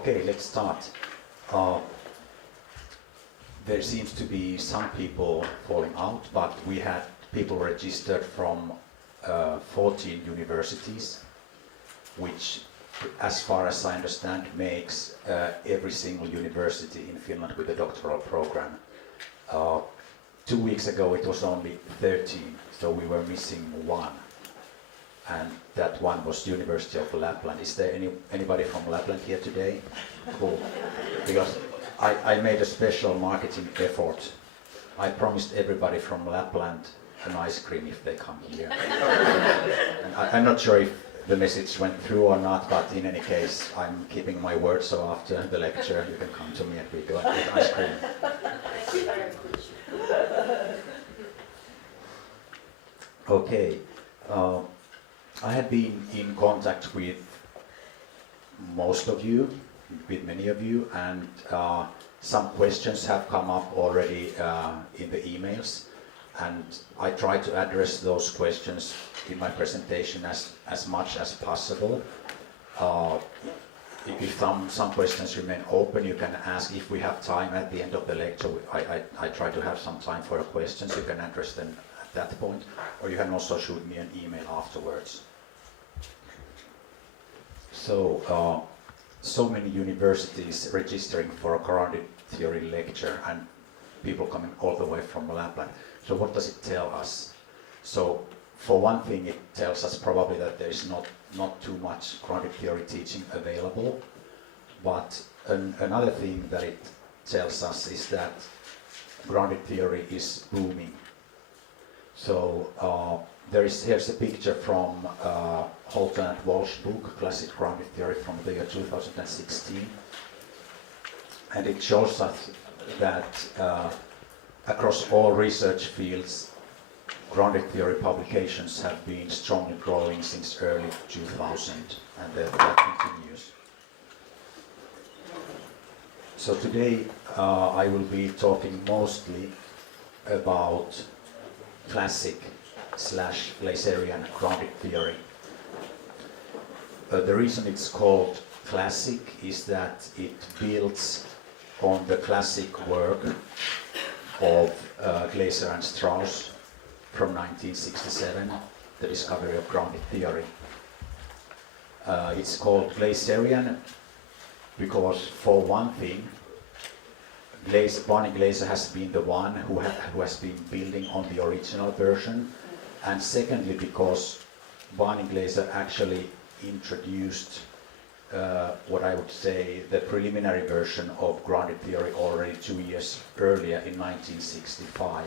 Okay, let's start. There seems to be some people falling out, but we had people registered from 14 universities, which, as far as I understand, makes every single university in Finland with a doctoral program. 2 weeks ago it was only 13, so we were missing one. And that one was University of Lapland. Is there anybody from Lapland here today? Cool. Because I made a special marketing effort. I promised everybody from Lapland an ice cream if they come here. And I'm not sure if the message went through or not, but in any case, I'm keeping my word, so after the lecture you can come to me and we go and get ice cream. Thank you very much. Okay. I have been in contact with most of you, with many of you, and some questions have come up already in the emails, and I try to address those questions in my presentation as much as possible. If some questions remain open, you can ask if we have time at the end of the lecture. I try to have some time for your questions. You can address them at that point, or you can also shoot me an email afterwards. So many universities registering for a grounded theory lecture and people coming all the way from Lapland. So what does it tell us? So for one thing, it tells us probably that there is not too much grounded theory teaching available. But another thing that it tells us is that grounded theory is booming. So here's a picture from Holton and Walsh's book, Classic Grounded Theory from the year 2016. And it shows us that across all research fields, grounded theory publications have been strongly growing since early 2000, and that continues. So today I will be talking mostly about classic/Glaserian grounded theory. The reason it's called classic is that it builds on the classic work of Glaser and Strauss from 1967, the discovery of grounded theory. It's called Glaserian because, for one thing, Barney Glaser has been the one who has been building on the original version, and secondly because Barney Glaser actually introduced what I would say the preliminary version of grounded theory already 2 years earlier in 1965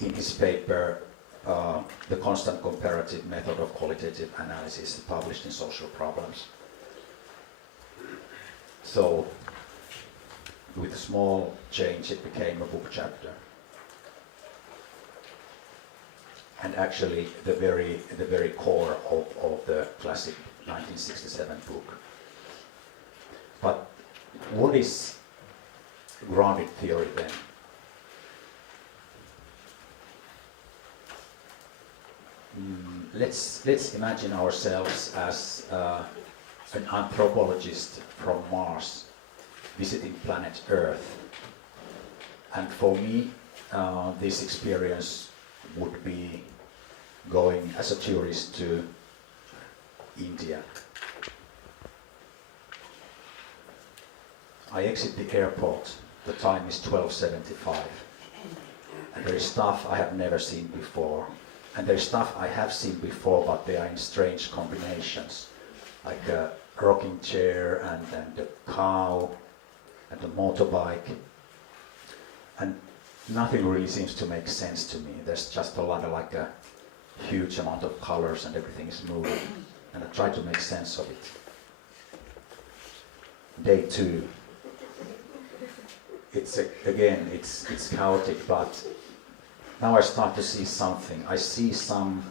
in his paper The Constant Comparative Method of Qualitative Analysis, published in Social Problems. So with a small change it became a book chapter. And actually the very core of the classic 1967 book. But what is grounded theory then? Let's imagine ourselves as an anthropologist from Mars visiting planet Earth. And for me, this experience would be going as a tourist to India. I exit the airport, the time is 12:75, and there is stuff I have never seen before, and there is stuff I have seen before, but they are in strange combinations, like a rocking chair and a cow and a motorbike, and nothing really seems to make sense to me. There's just a lot of like a huge amount of colors and everything is moving, and I try to make sense of it. Day 2. It's chaotic, but now I start to see something. I see some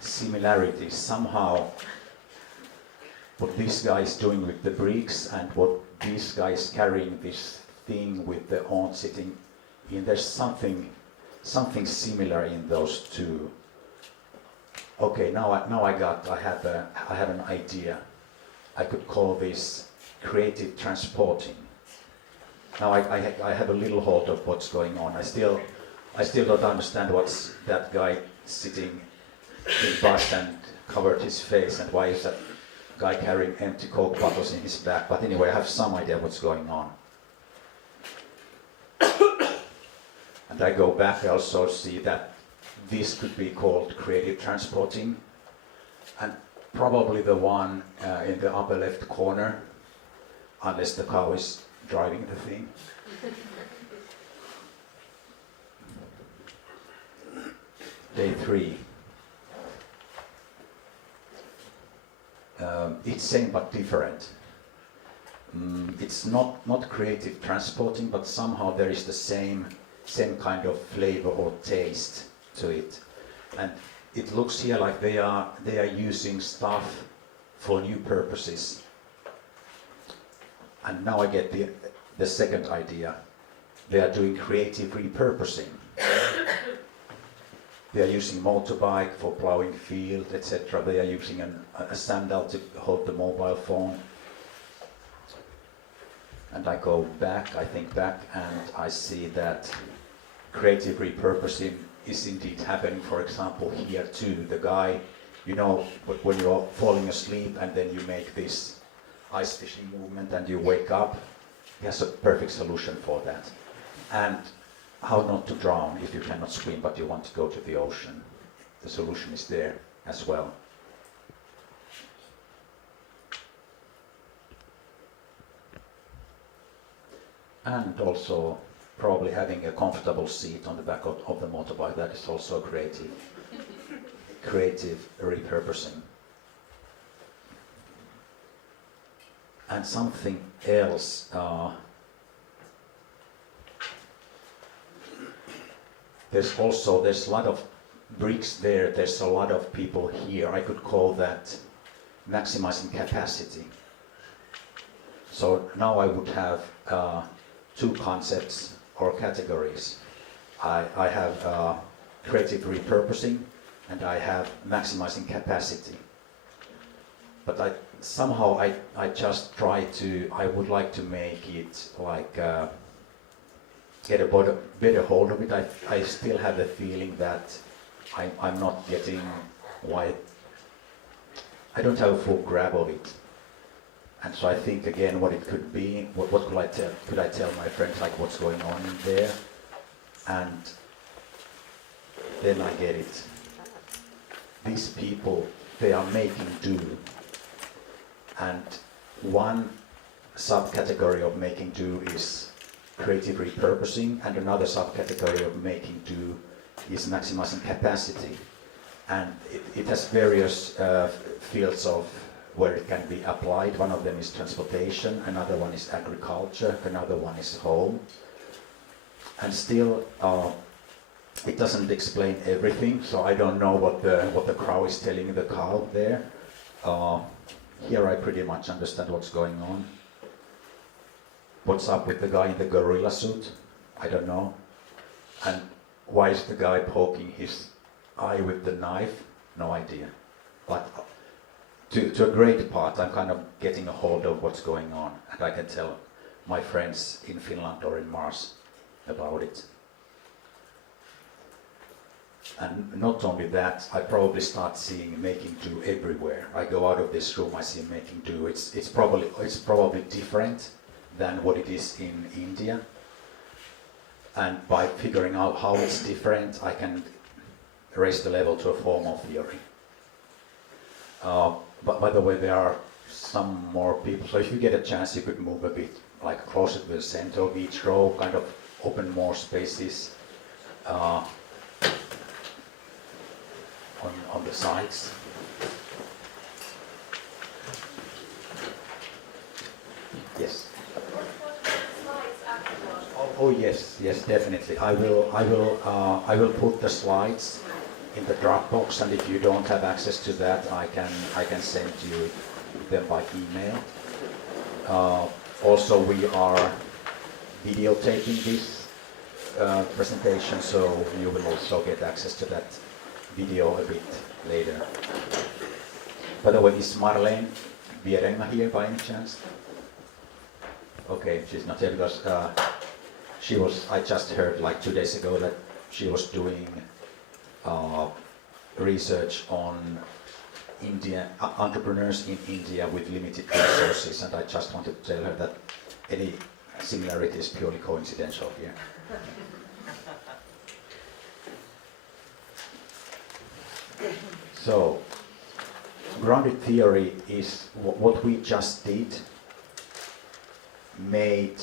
similarities somehow. What this guy is doing with the bricks and what this guy is carrying this thing with the aunt sitting in, there's something similar in those two. Okay, now I have an idea. I could call this creative transporting. Now I have a little hold of what's going on. I still don't understand what's that guy sitting in bus and covered his face, and why is that guy carrying empty Coke bottles in his back. But anyway, I have some idea what's going on. And I go back, I also see that this could be called creative transporting, and probably the one in the upper left corner, unless the cow is driving the thing. Day 3. It's same but different. It's not creative transporting, but somehow there is the same kind of flavor or taste to it. And it looks here like they are using stuff for new purposes. And now I get the second idea. They are doing creative repurposing. They are using motorbike for plowing field, etc. They are using a sandal to hold the mobile phone. And I go back, I think back, and I see that creative repurposing is indeed happening. For example, here too, the guy, you know, when you're falling asleep and then you make this ice fishing movement and you wake up, he has a perfect solution for that. And how not to drown if you cannot swim but you want to go to the ocean. The solution is there as well. And also probably having a comfortable seat on the back of the motorbike, that is also creative repurposing. And something else, there's a lot of bricks there, there's a lot of people here. I could call that maximizing capacity. So now I would have two concepts or categories. I have creative repurposing and I have maximizing capacity. But I just I would like to make it like get a better hold of it. I still have the feeling that I'm not getting why. I don't have a full grab of it. And so I think again what it could be, what could I tell? Could I tell my friends like what's going on in there? And then I get it. These people, they are making do. And one subcategory of making do is creative repurposing, and another subcategory of making do is maximizing capacity. And it has various fields of where it can be applied. One of them is transportation, another one is agriculture, another one is home. And still, it doesn't explain everything, so I don't know what the crow is telling the cow there. Here I pretty much understand what's going on. What's up with the guy in the gorilla suit? I don't know. And why is the guy poking his eye with the knife? No idea. But to a great part, I'm kind of getting a hold of what's going on, and I can tell my friends in Finland or in Mars about it. And not only that, I probably start seeing making do everywhere. I go out of this room, I see making do. It's probably different than what it is in India. And by figuring out how it's different, I can raise the level to a formal theory. But by the way, there are some more people. So if you get a chance, you could move a bit like closer to the center of each row, kind of open more spaces on the sides. Yes. Oh yes, definitely. I will put the slides in the Dropbox, and if you don't have access to that, I can send you them by email. Also, we are videotaping this presentation, so you will also get access to that video a bit later. By the way, is Marlene Vierenga here by any chance? Okay, she's not here because I just heard like 2 days ago that she was doing research on entrepreneurs in India with limited resources, and I just wanted to tell her that any similarity is purely coincidental here. So, grounded theory is what we just did made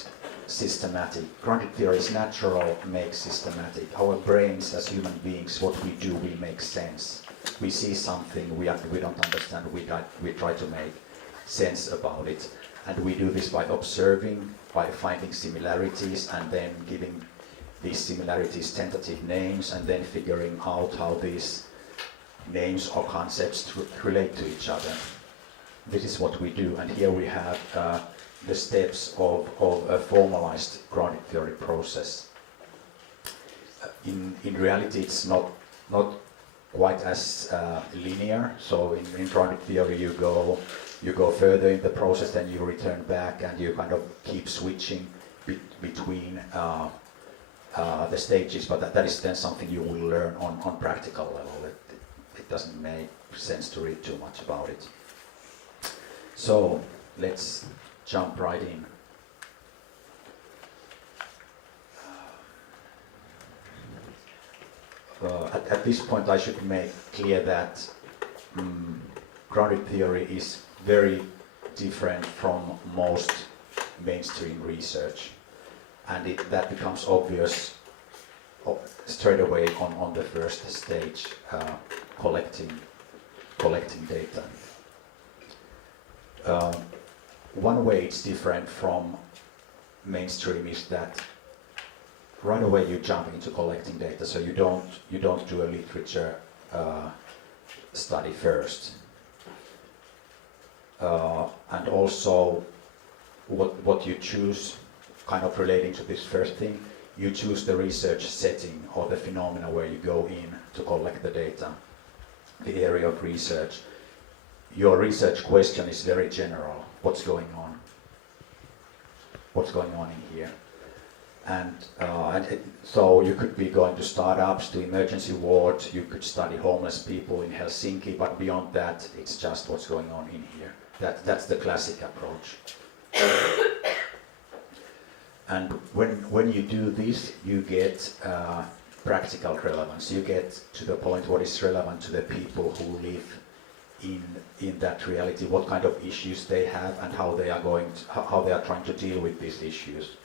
systematic. Grounded theory is natural, makes systematic. Our brains as human beings, what we do, we make sense. We see something we don't understand, we try to make sense about it. And we do this by observing, by finding similarities, and then giving these similarities tentative names, and then figuring out how these names or concepts relate to each other. This is what we do, and here we have the steps of a formalized grounded theory process. In reality, it's not quite as linear. So in grounded theory, you go further in the process, then you return back, and you kind of keep switching between the stages. But that is then something you will learn on practical level. It doesn't make sense to read too much about it. So let's jump right in. At this point, I should make clear that grounded theory is very different from most mainstream research, and that becomes obvious straight away on the first stage, collecting data. One way it's different from mainstream is that right away you jump into collecting data, so you don't do a literature study first. And also what you choose, kind of relating to this first thing, you choose the research setting or the phenomena where you go in to collect the data, the area of research. Your research question is very general. What's going on? What's going on in here? And so you could be going to startups, to emergency wards, you could study homeless people in Helsinki, but beyond that, it's just what's going on in here. That's the classic approach. And when you do this, you get practical relevance. You get to the point what is relevant to the people who live in that reality, what kind of issues they have, and how they are trying to deal with these issues.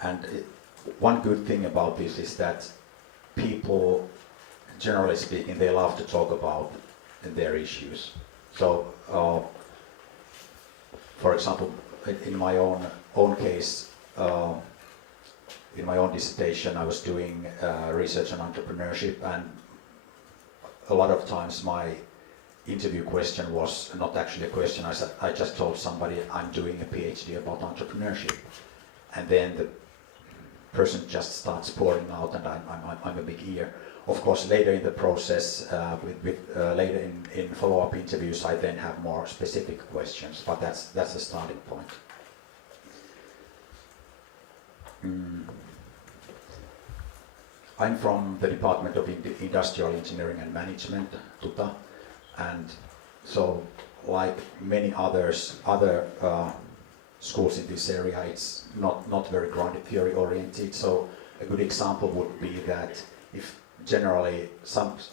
And one good thing about this is that people, generally speaking, they love to talk about their issues. So, for example, in my own case, in my own dissertation, I was doing research on entrepreneurship, and a lot of times my interview question was not actually a question. I just told somebody I'm doing a PhD about entrepreneurship, and then the person just starts pouring out, and I'm a big ear. Of course, later in the process, later in follow-up interviews, I then have more specific questions, but that's the starting point. I'm from the Department of Industrial Engineering and Management, TUTA, and so like many other schools in this area, it's not very grounded theory oriented. So a good example would be that if generally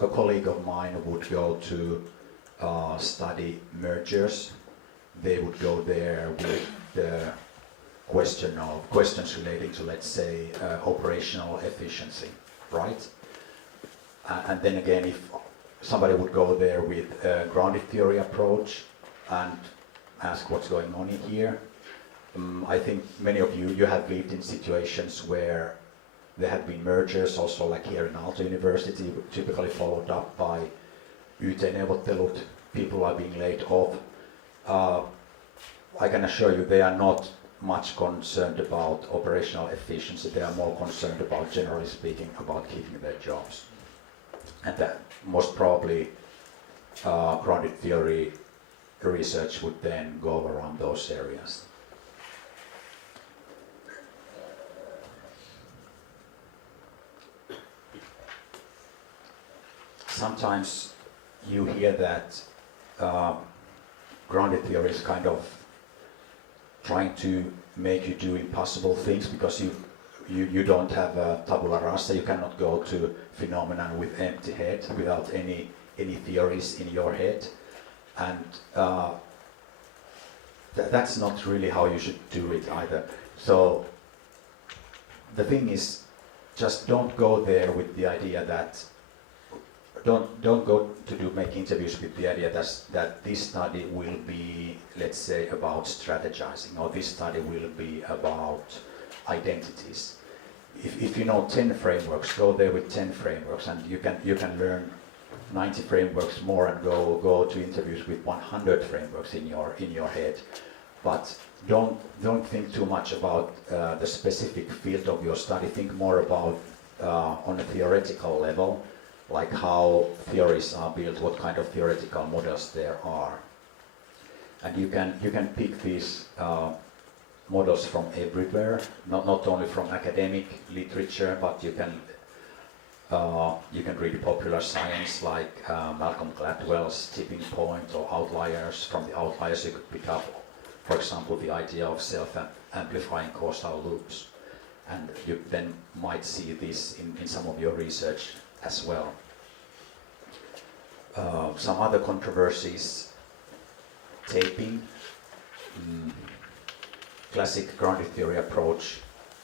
a colleague of mine would go to study mergers, they would go there with the questions relating to, let's say, operational efficiency, right? And then again, if somebody would go there with a grounded theory approach and ask what's going on in here, I think many of you have lived in situations where there have been mergers, also like here in Aalto University, typically followed up by YT-neuvottelut, people are being laid off. I can assure you they are not much concerned about operational efficiency, they are more concerned about, generally speaking, about keeping their jobs. And that most probably grounded theory research would then go around those areas. Sometimes you hear that grounded theory is kind of trying to make you do impossible things because you don't have a tabula rasa, you cannot go to phenomenon with empty head, without any theories in your head. And that's not really how you should do it either. So the thing is, just don't go there with the idea that don't go to make interviews with the idea that this study will be, let's say, about strategizing, or this study will be about identities. If you know 10 frameworks, go there with 10 frameworks, and you can learn 90 frameworks more and go to interviews with 100 frameworks in your head. But don't think too much about the specific field of your study. Think more about on a theoretical level, like how theories are built, what kind of theoretical models there are. And you can pick these models from everywhere, not only from academic literature, but you can read popular science like Malcolm Gladwell's Tipping Point or Outliers. From the Outliers you could pick up, for example, the idea of self-amplifying causal loops. And you then might see this in some of your research as well. Some other controversies: taping. Classic grounded theory approach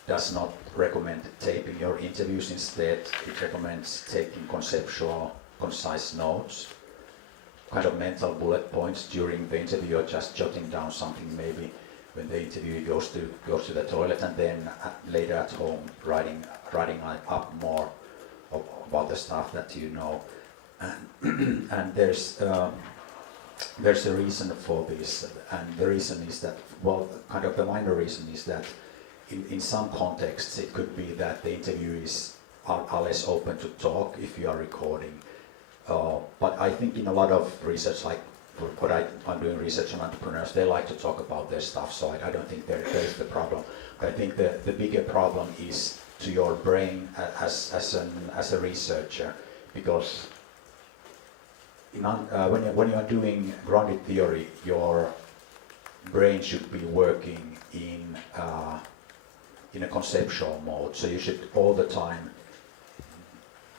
does not recommend taping your interviews. Instead, it recommends taking conceptual, concise notes, kind of mental bullet points during the interview, or just jotting down something maybe when the interviewee goes to the toilet, and then later at home writing up more about the stuff that you know. And there's a reason for this, and the reason is that, well, kind of the minor reason is that in some contexts it could be that the interviewees are less open to talk if you are recording. But I think in a lot of research, like what I'm doing research on entrepreneurs, they like to talk about their stuff, so I don't think there is the problem. But I think the bigger problem is to your brain as a researcher, because when you are doing grounded theory, your brain should be working in a conceptual mode. So you should all the time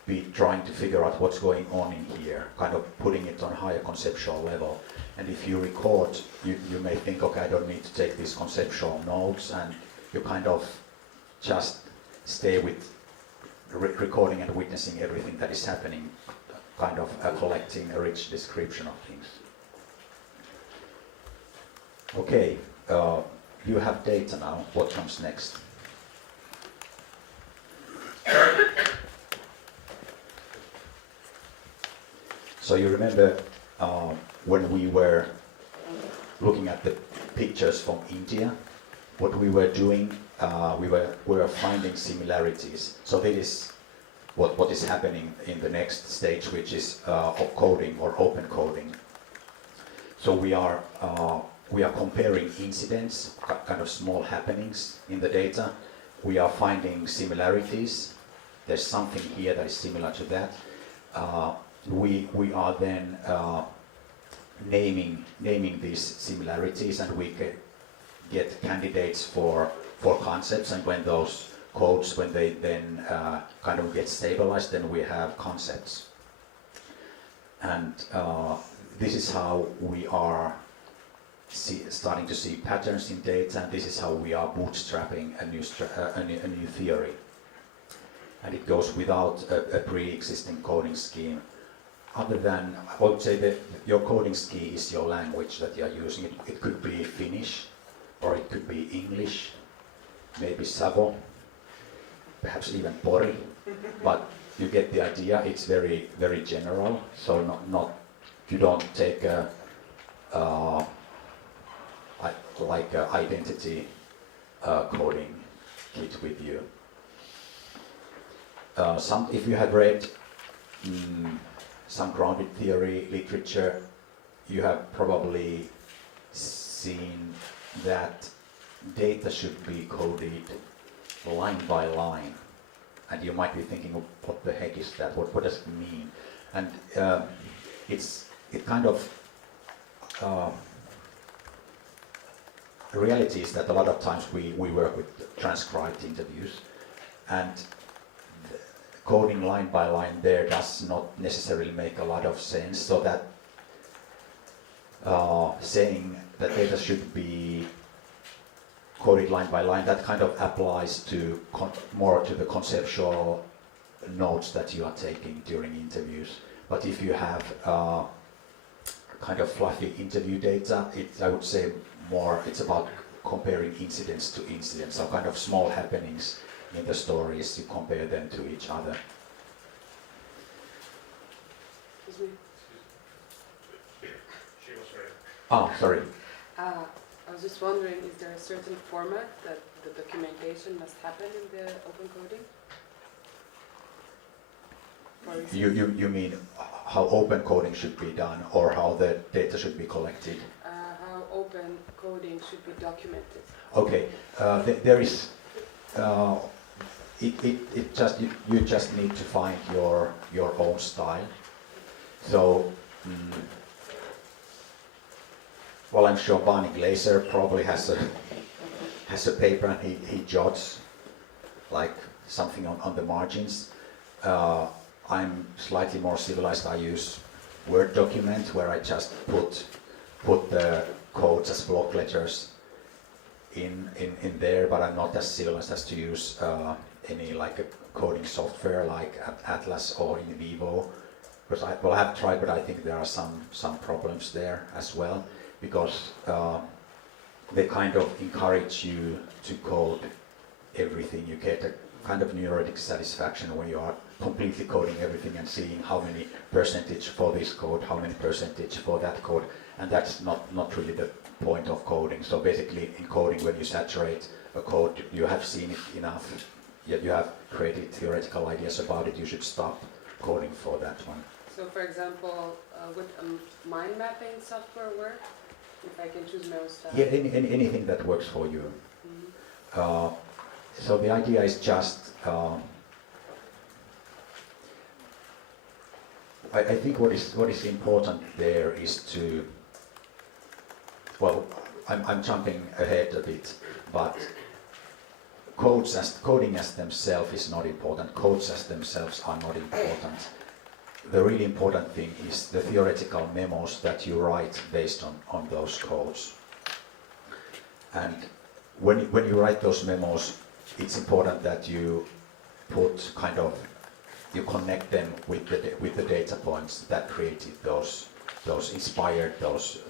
be trying to figure out what's going on in here, kind of putting it on a higher conceptual level. And if you record, you may think, okay, I don't need to take these conceptual notes, and you kind of just stay with recording and witnessing everything that is happening, kind of collecting a rich description of things. Okay, you have data now. What comes next? So you remember when we were looking at the pictures from India, what we were doing, we were finding similarities. So this is what is happening in the next stage, which is coding or open coding. So we are comparing incidents, kind of small happenings in the data. We are finding similarities. There's something here that is similar to that. We are then naming these similarities, and we get candidates for concepts, and when those codes, when they then kind of get stabilized, then we have concepts. And this is how we are starting to see patterns in data, and this is how we are bootstrapping a new theory. And it goes without a pre-existing coding scheme. Other than, I would say that your coding scheme is your language that you are using. It could be Finnish, or it could be English, maybe Savo, perhaps even Pori, but you get the idea. It's very, very general. So you don't take like a identity coding kit with you. If you have read some grounded theory literature, you have probably seen that data should be coded line by line, and you might be thinking, oh, what the heck is that? What does it mean? And it kind of the reality is that a lot of times we work with transcribed interviews, and coding line by line there does not necessarily make a lot of sense. So that saying that data should be coded line by line, that kind of applies to more to the conceptual notes that you are taking during interviews. But if you have kind of fluffy interview data, I would say more it's about comparing incidents to incidents, so kind of small happenings in the stories, you compare them to each other. Excuse me. She was ready. Ah, sorry. I was just wondering, is there a certain format that the documentation must happen in the open coding? For instance, You mean how open coding should be done, or how the data should be collected? how open coding should be documented? Okay, there is. You just need to find your own style. So, well, I'm sure Barney Glaser probably has a paper and he jots like something on the margins. I'm slightly more civilized. I use Word document where I just put the codes as block letters in there, but I'm not as civilized as to use any like a coding software like Atlas or in Vivo, because I have tried, but I think there are some problems there as well, because they kind of encourage you to code everything. You get a kind of neurotic satisfaction when you are completely coding everything and seeing how many percentage for this code, how many percentage for that code, and that's not really the point of coding. So basically in coding, when you saturate a code, you have seen it enough, yet you have created theoretical ideas about it, you should stop coding for that one. So for example, would a mind mapping software work? If I can choose my own style? Yeah, anything that works for you. Mm-hmm. So the idea is just, I think what is important there is to, well, I'm jumping ahead a bit, but coding as themselves is not important. Codes as themselves are not important. The really important thing is the theoretical memos that you write based on those codes. And when you write those memos, it's important that you you connect them with the data points that created those inspired those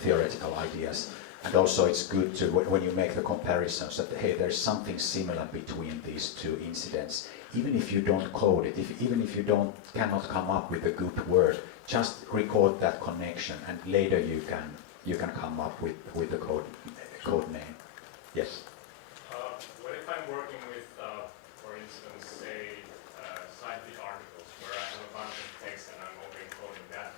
theoretical ideas. And also it's good to, when you make the comparisons, that hey, there's something similar between these two incidents. Even if you don't code it, even if you cannot come up with a good word, just record that connection, and later you can come up with the code name. Yes. What if I'm working with, for instance, say, scientific articles where I have a bunch of text and I'm only coding that?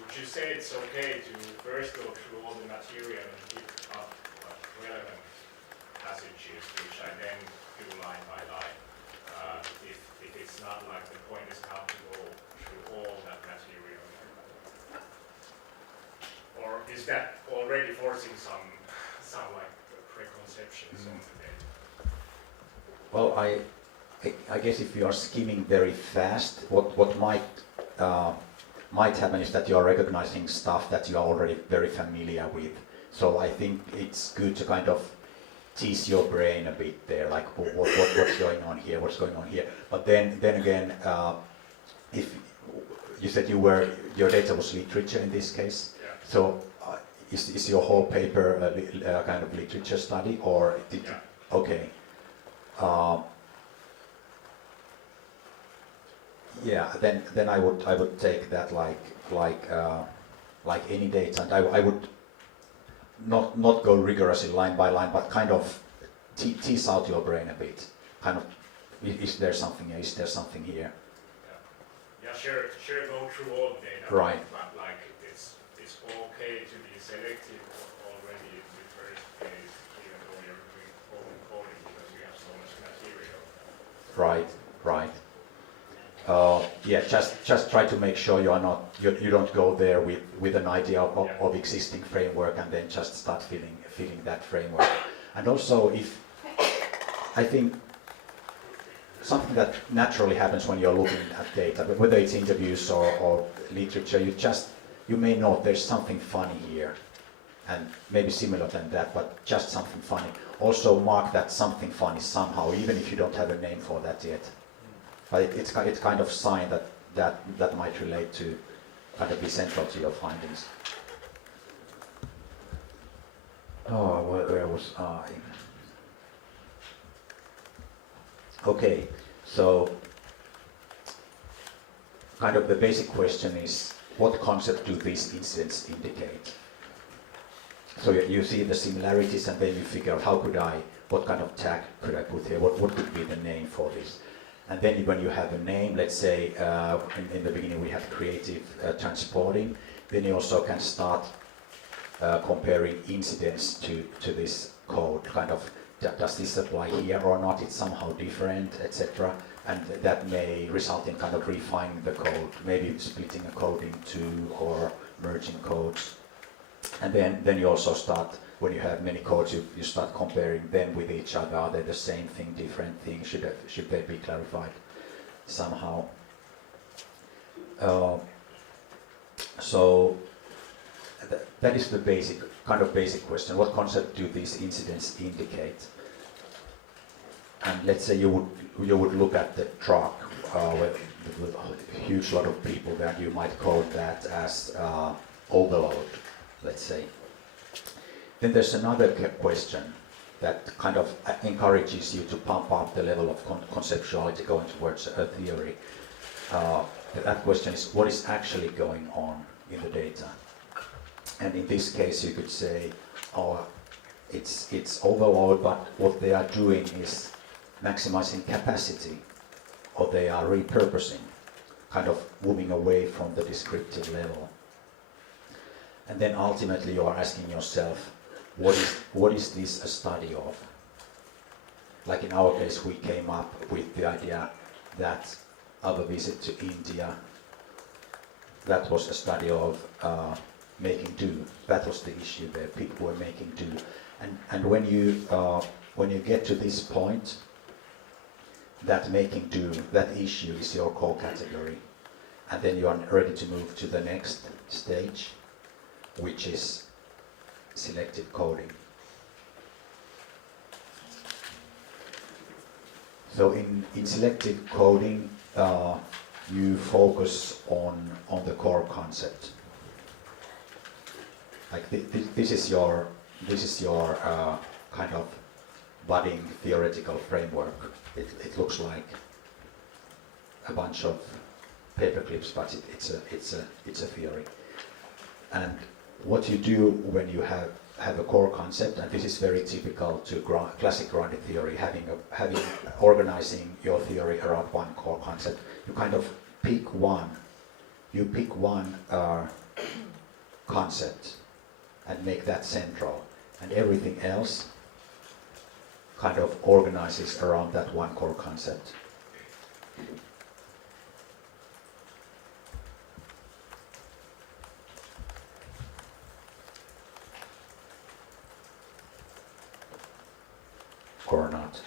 Would you say it's okay to first go through all the material and pick up relevant passages, which I then do line by line? If it's not like the point is how to go through all that material. Or is that already forcing some like preconceptions on the data? Well, I guess if you are skimming very fast, what might happen is that you are recognizing stuff that you are already very familiar with. So I think it's good to kind of tease your brain a bit there, like what's going on here, what's going on here. But then again, if you said your data was literature in this case, Yeah. so is your whole paper a kind of literature study, or did Yeah. Okay. Yeah, then I would take that like any data, and I would not go rigorously line by line, but kind of tease out your brain a bit. Kind of, is there something here? Is there something here? Yeah, share go through all the data. Right. But like it's okay to be selective already in the first phase, even though you're doing own coding because you have so much material. Right, right. Yeah, just try to make sure you are not you don't go there with an idea of existing framework and then just start filling that framework. And also, if I think something that naturally happens when you're looking at data, whether it's interviews or literature, you may note there's something funny here, and maybe similar than that, but just something funny. Also mark that something funny somehow, even if you don't have a name for that yet. But it's kind of sign that might relate to, kind of be central to your findings. Oh, where was I? Okay, so kind of the basic question is, what concept do these incidents indicate? So you see the similarities and then you figure out what kind of tag could I put here, what could be the name for this? And then when you have a name, let's say in the beginning we have creative transporting, then you also can start comparing incidents to this code, kind of does this apply here or not, it's somehow different, etc. And that may result in kind of refining the code, maybe splitting a code in two or merging codes. And then you also start, when you have many codes, you start comparing them with each other. Are they the same thing, different thing? Should they be clarified somehow? So that is the basic question. What concept do these incidents indicate? And let's say you would look at the truck with a huge lot of people that you might code that as overload, let's say. Then there's another question that kind of encourages you to pump up the level of conceptuality going towards a theory. That question is, what is actually going on in the data? And in this case you could say, it's overload, but what they are doing is maximizing capacity, or they are repurposing, kind of moving away from the descriptive level. And then ultimately you are asking yourself, what is this a study of? Like in our case, we came up with the idea that our visit to India, that was a study of making do. That was the issue there. People were making do. And when you get to this point, that making do, that issue is your core category. And then you are ready to move to the next stage, which is selective coding. So in selective coding, you focus on the core concept. Like this is your kind of budding theoretical framework. It looks like a bunch of paper clips, but it's a theory. And what you do when you have a core concept, and this is very typical to classic grounded theory, having organizing your theory around one core concept, you kind of pick one. You pick one concept and make that central, and everything else kind of organizes around that one core concept. Or not.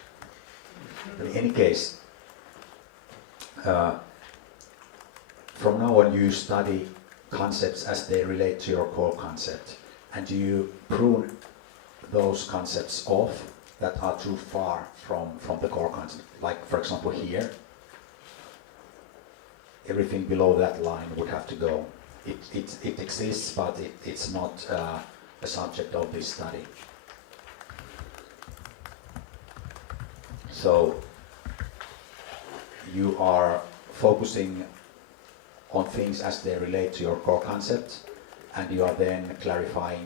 But in any case, from now on you study concepts as they relate to your core concept, and you prune those concepts off that are too far from the core concept. Like, for example, here, everything below that line would have to go. It exists, but it's not a subject of this study. So you are focusing on things as they relate to your core concept, and you are then clarifying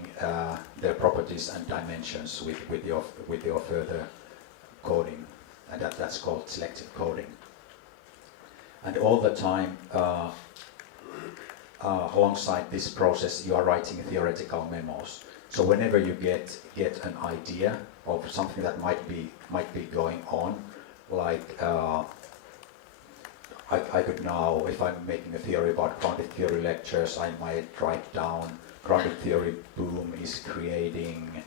their properties and dimensions with your further coding, and that's called selective coding. And all the time, alongside this process, you are writing theoretical memos. So whenever you get an idea of something that might be going on, like I could now, if I'm making a theory about grounded theory lectures, I might write down grounded theory boom is creating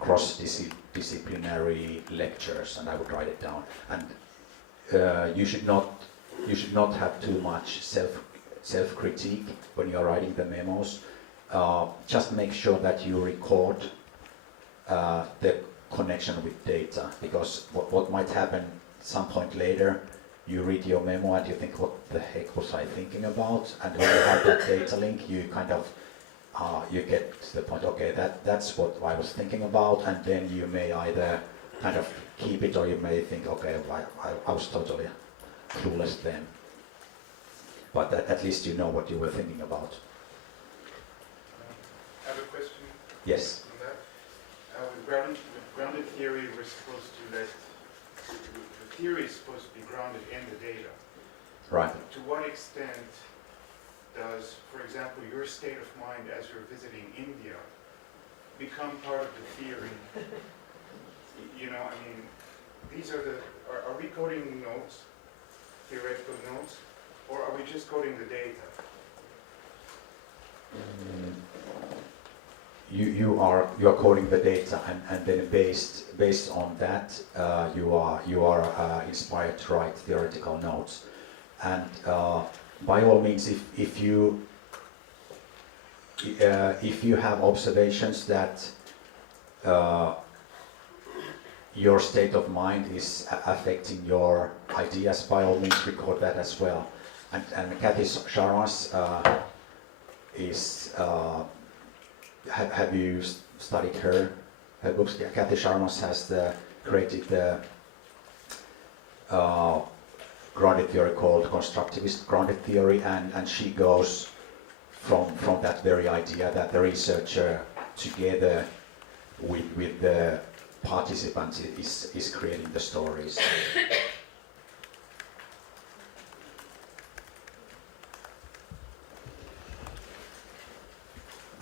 cross-disciplinary lectures, and I would write it down. And you should not have too much self-critique when you are writing the memos. Just make sure that you record the connection with data, because what might happen some point later, you read your memo and you think, what the heck was I thinking about? And when you have that data link, you kind of you get to the point, okay, that's what I was thinking about, and then you may either kind of keep it, or you may think, okay, I was totally clueless then. But at least you know what you were thinking about. I have a question. Yes. On that. With grounded theory, we're supposed to let the theory is supposed to be grounded in the data. Right. To what extent does, for example, your state of mind as you're visiting India become part of the theory? You know, I mean, these are are we coding notes, theoretical notes, or are we just coding the data? You are coding the data, and then based on that, you are inspired to write theoretical notes. And by all means, if you have observations that your state of mind is affecting your ideas, by all means record that as well. And Kathy Sharma's is. Have you studied her books? Yeah, Kathy Sharma has created the grounded theory called constructivist grounded theory, and she goes from that very idea that the researcher together with the participants is creating the stories.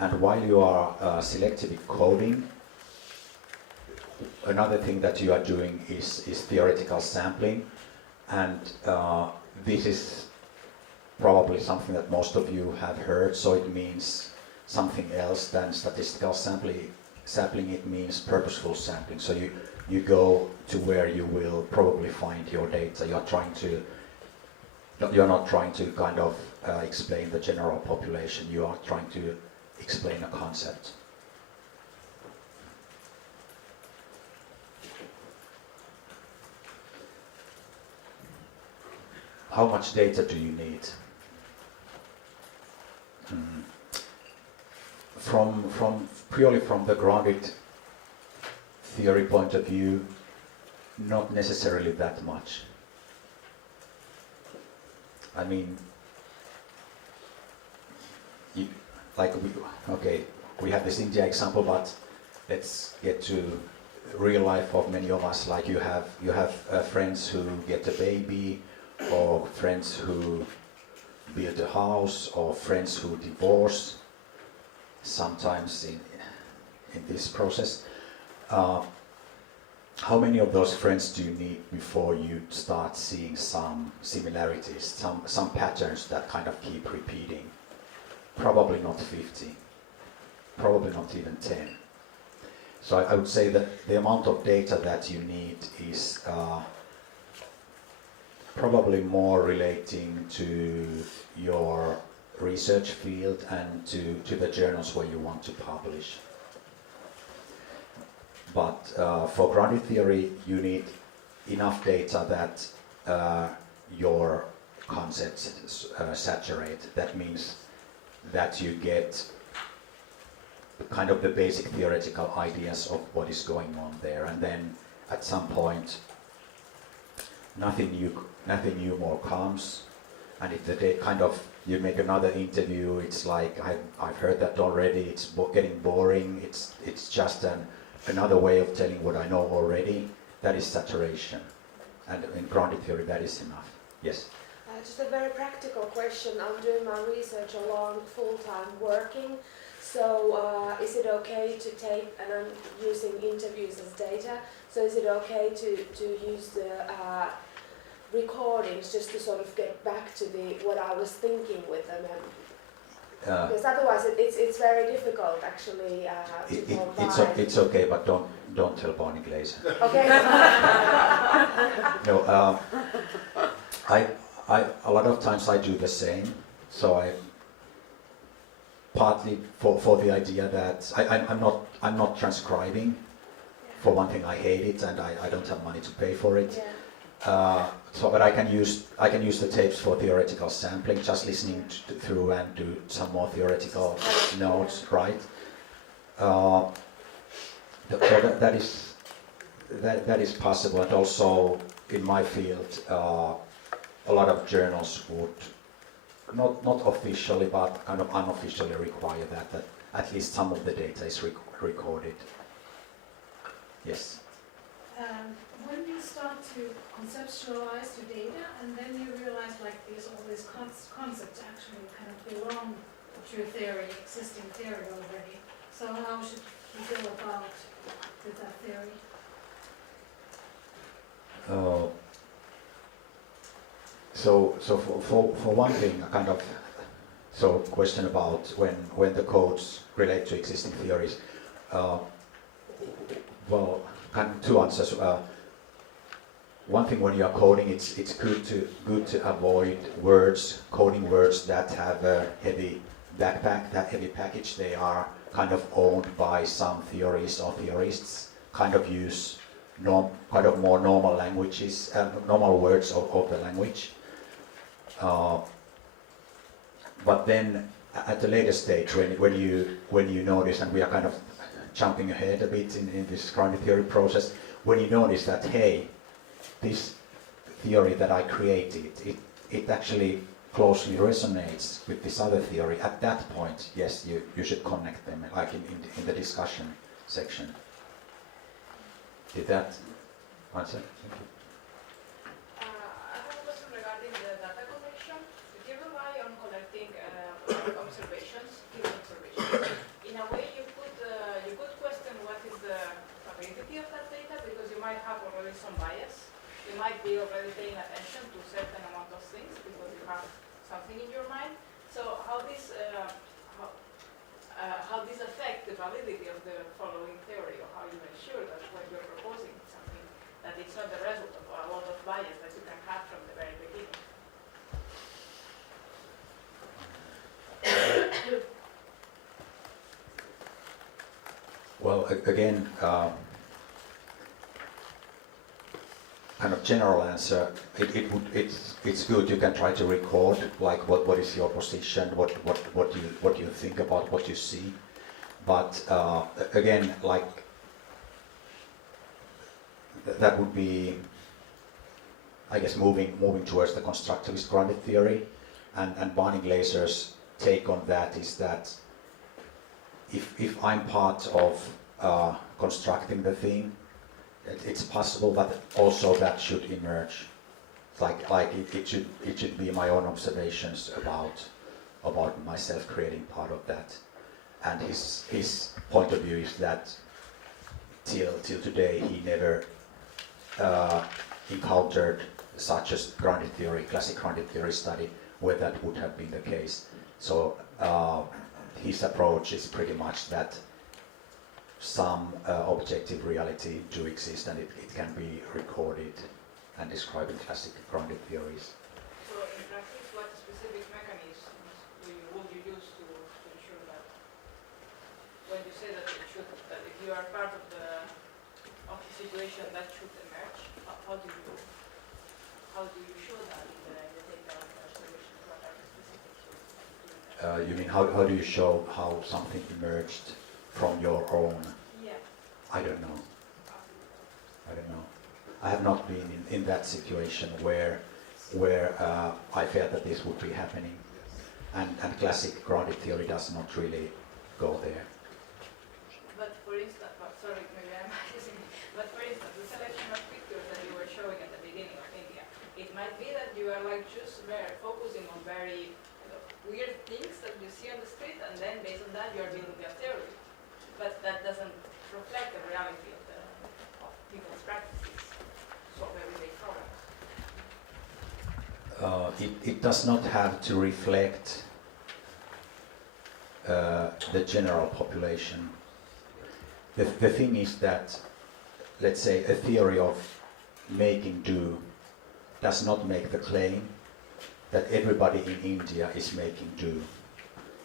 And while you are selectively coding, another thing that you are doing is theoretical sampling, and this is probably something that most of you have heard, so it means something else than statistical sampling. It means purposeful sampling. So you go to where you will probably find your data. You're not trying to kind of explain the general population. You are trying to explain a concept. How much data do you need? Purely from the grounded theory point of view, not necessarily that much. I mean, we have this India example, but let's get to real life of many of us. Like you have friends who get a baby, or friends who build a house, or friends who divorce. Sometimes in this process, how many of those friends do you need before you start seeing some similarities, some patterns that kind of keep repeating? Probably not 50, probably not even 10. So I would say that the amount of data that you need is probably more relating to your research field and to the journals where you want to publish. But for grounded theory, you need enough data that your concepts saturate. That means that you get kind of the basic theoretical ideas of what is going on there, and then at some point nothing new more comes, and if the day kind of you make another interview, it's like I've heard that already, it's getting boring, it's just another way of telling what I know already. That is saturation, and in grounded theory that is enough. Yes? Just a very practical question. I'm doing my research along full-time working. So is it okay to take, and I'm using interviews as data, so is it okay to use the recordings just to sort of get back to what I was thinking with them? Because otherwise it's very difficult actually to combine. It's okay, but don't tell Barney Glazer. Okay. No, a lot of times I do the same. So I partly for the idea that I'm not transcribing. For one thing, I hate it, and I don't have money to pay for it. Yeah. But I can use the tapes for theoretical sampling, just listening through and do some more theoretical notes, right? So that is possible, and also in my field, a lot of journals would not officially, but kind of unofficially require that at least some of the data is recorded. Yes. When you start to conceptualize your data and then you realize like all these concepts actually kind of belong to your theory, existing theory already. So how should you go about with that theory? So for one thing, a kind of question about when the codes relate to existing theories. Well, kind of two answers. One thing, when you are coding, it's good to avoid coding words that have a heavy backpack, that heavy package. They are kind of owned by some theories or theorists. Kind of use kind of more normal languages, normal words of the language. But then at the later stage, when you notice, and we are kind of jumping ahead a bit in this grounded theory process, when you notice that, hey, this theory that I created, it actually closely resonates with this other theory, at that point, yes, you should connect them, like in the discussion section. Did that answer? Thank you. I have a question regarding the data collection. If you rely on collecting observations, human observations, in a way you could question what is the validity of that data, because you might have already some bias. You might be already paying attention to a certain amount of things because you have something in your mind. So how this affect the validity of the following theory, or how you ensure that what you're proposing is something that it's not the result of a lot of bias that you can have from the very beginning? Well, again, kind of general answer. It's good. You can try to record like what is your position, what you think about what you see. But again, like that would be, I guess, moving towards the constructivist grounded theory, and Barney Glazer's take on that is that if I'm part of constructing the thing, it's possible that also that should emerge. Like it should be my own observations about myself creating part of that. And his point of view is that till today he never encountered such a grounded theory, classic grounded theory study where that would have been the case. So his approach is pretty much that some objective reality do exist, and it can be recorded and described in classic grounded theories. So in practice, what specific mechanisms would you use to ensure that? When you say that if you are part of the situation that should emerge, how do you show that in the data observation? What are the specific tools to do that? You mean how do you show how something emerged from your own? Yeah. I don't know. I have not been in that situation where I felt that this would be happening, and classic grounded theory does not really go there. But for instance, sorry, maybe I'm using it. But for instance, the selection of pictures that you were showing at the beginning of India, it might be that you are like just it does not have to reflect the general population. The thing is that, let's say, a theory of making do does not make the claim that everybody in India is making do.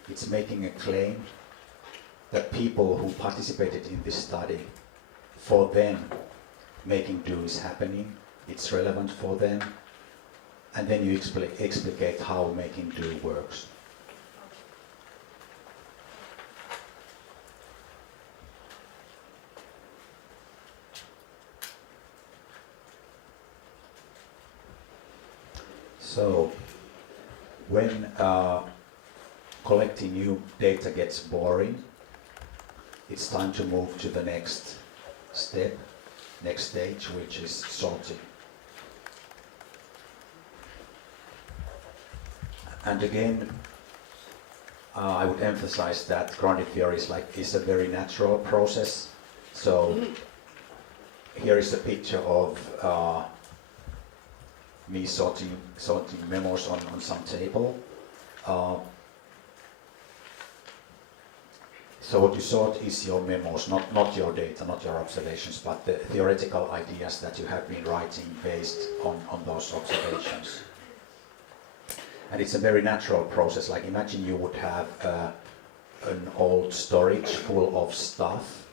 It's making a claim that people who participated in this study, for them, making do is happening, it's relevant for them, and then you explicate how making do works. So, when collecting new data gets boring, it's time to move to the next step, next stage, which is sorting. And again, I would emphasize that grounded theory is a very natural process. So here is a picture of me sorting memos on some table. So what you sort is your memos, not your data, not your observations, but the theoretical ideas that you have been writing based on those observations. And it's a very natural process. Like imagine you would have an old storage full of stuff,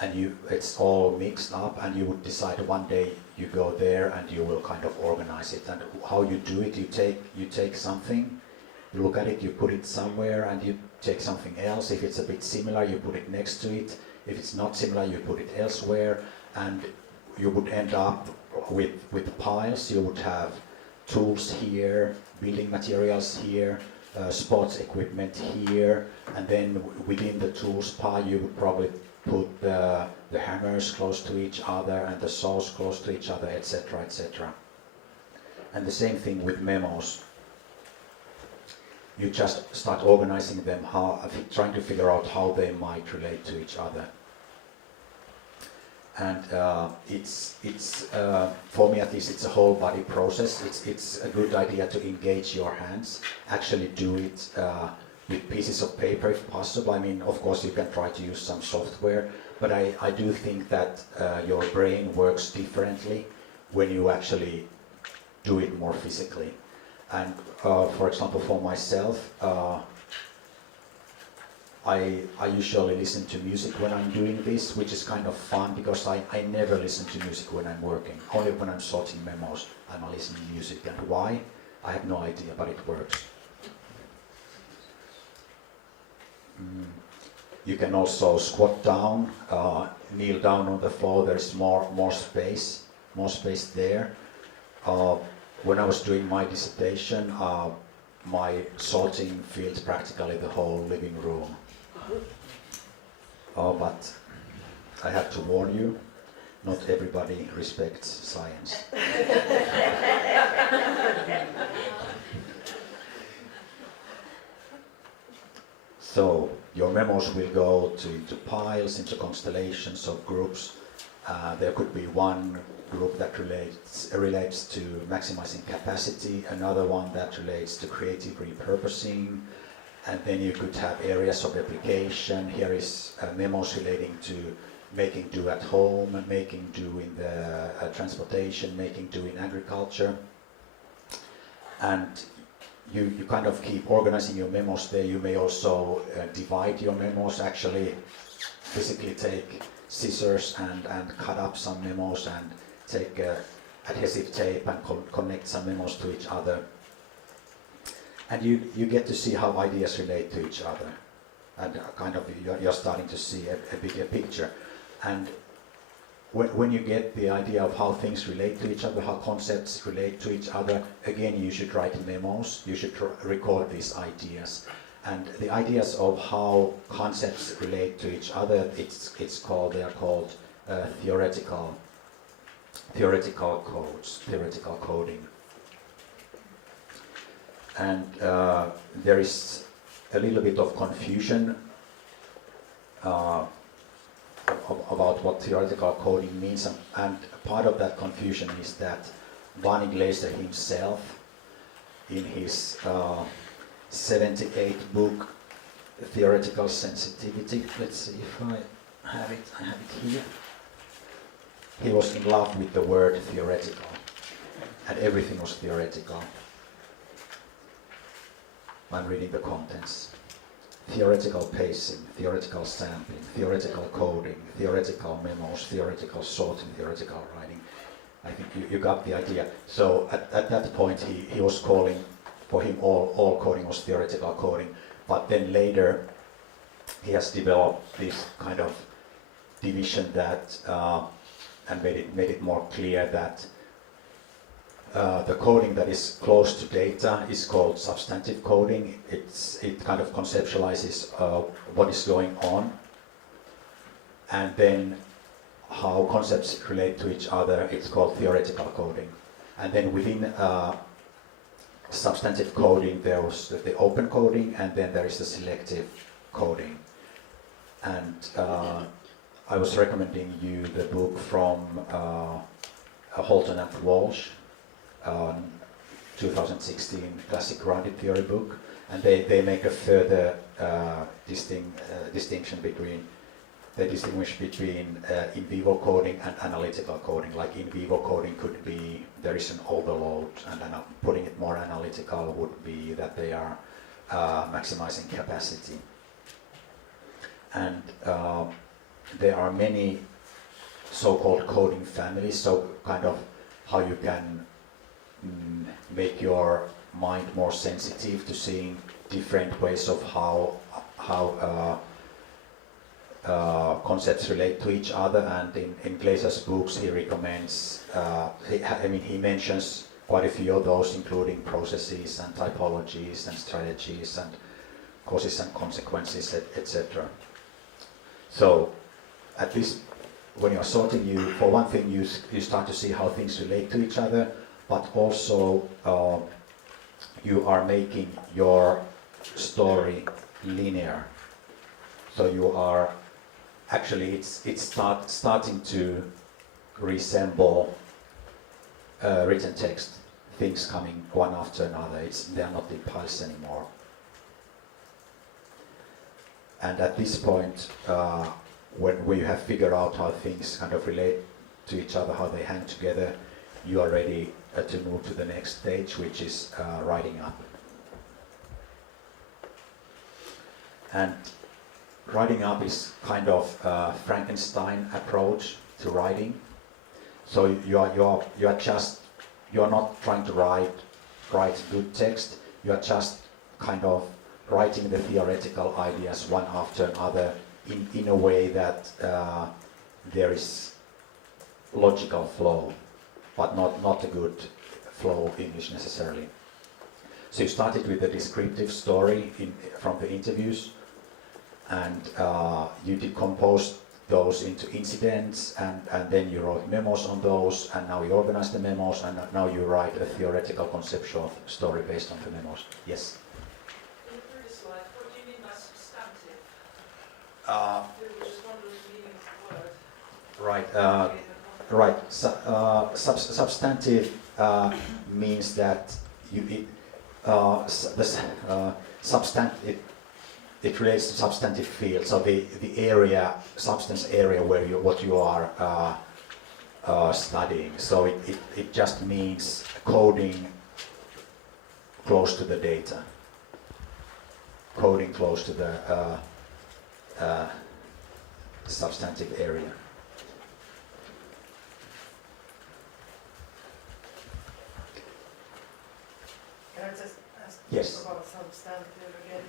and it's all mixed up, and you would decide one day you go there and you will kind of organize it. And how you do it, you take something, you look at it, you put it somewhere, and you take something else. If it's a bit similar, you put it next to it. If it's not similar, you put it elsewhere, and you would end up with piles. You would have tools here, building materials here, sports equipment here, and then within the tools pile you would probably put the hammers close to each other and the saws close to each other, etc., etc. And the same thing with memos. You just start organizing them, trying to figure out how they might relate to each other. And it's for me at least, it's a whole body process. It's a good idea to engage your hands, actually do it with pieces of paper if possible. I mean, of course you can try to use some software, but I do think that your brain works differently when you actually do it more physically. And for example, for myself, I usually listen to music when I'm doing this, which is kind of fun because I never listen to music when I'm working. Only when I'm sorting memos, I'm listening to music. And why? I have no idea, but it works. You can also squat down, kneel down on the floor. There's more space there. When I was doing my dissertation, my sorting filled practically the whole living room. But I have to warn you, not everybody respects science. So your memos will go into piles, into constellations of groups. There could be one group that relates to maximizing capacity, another one that relates to creative repurposing, and then you could have areas of application. Here is memos relating to making do at home, making do in the transportation, making do in agriculture. And you kind of keep organizing your memos there. You may also divide your memos, actually physically take scissors and cut up some memos and take adhesive tape and connect some memos to each other. And you get to see how ideas relate to each other. And kind of you're starting to see a bigger picture. And when you get the idea of how things relate to each other, how concepts relate to each other, again you should write memos, you should record these ideas. And the ideas of how concepts relate to each other, they are called theoretical codes, theoretical coding. And there is a little bit of confusion about what theoretical coding means, and part of that confusion is that Barney Glaser himself in his 78 book, Theoretical Sensitivity. Let's see if I have it. I have it here. He was in love with the word theoretical, and everything was theoretical. I'm reading the contents. Theoretical pacing, theoretical sampling, theoretical coding, theoretical memos, theoretical sorting, theoretical writing. I think you got the idea. So at that point he was calling, for him all coding was theoretical coding, but then later he has developed this kind of division that, and made it more clear that the coding that is close to data is called substantive coding. It kind of conceptualizes what is going on, and then how concepts relate to each other. It's called theoretical coding. And then within substantive coding, there was the open coding, and then there is the selective coding. And I was recommending you the book from Holton and Walsh, 2016 classic grounded theory book, and they make a further distinction between, they distinguish between in vivo coding and analytical coding. Like in vivo coding could be there is an overload, and then putting it more analytical would be that they are maximizing capacity. And there are many so-called coding families, so kind of how you can make your mind more sensitive to seeing different ways of how concepts relate to each other. And in Glaser's books he recommends, he mentions quite a few of those, including processes and typologies and strategies and causes and consequences, etc. So at least when you're sorting, for one thing you start to see how things relate to each other, but also you are making your story linear. So you are actually, it's starting to resemble written text, things coming one after another. They are not in piles anymore. And at this point, when you have figured out how things kind of relate to each other, how they hang together, you are ready to move to the next stage, which is writing up. And writing up is kind of a Frankenstein approach to writing. So you're not trying to write good text. You are just kind of writing the theoretical ideas one after another in a way that there is logical flow, but not a good flow of English necessarily. So you started with the descriptive story from the interviews, and you decompose those into incidents, and then you wrote memos on those, and now you organize the memos, and now you write a theoretical conceptual story based on the memos. Yes? In the previous slide, what do you mean by substantive? Which is one of those meaning of word. Substantive means that it relates to substantive field. So the area, substance area where what you are studying. So it just means coding close to the data, coding close to the substantive area. Can I just ask Yes. about substantive again?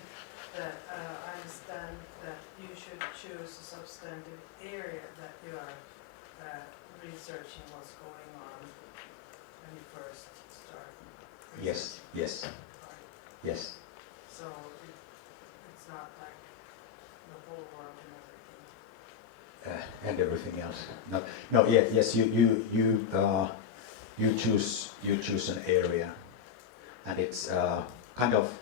That I understand that you should choose a substantive area that you are researching what's going on when you first start. Yes. Yes. Right. Yes. So it's not like the whole world and everything. And everything else. No. Yes. You choose an area, and it's kind of.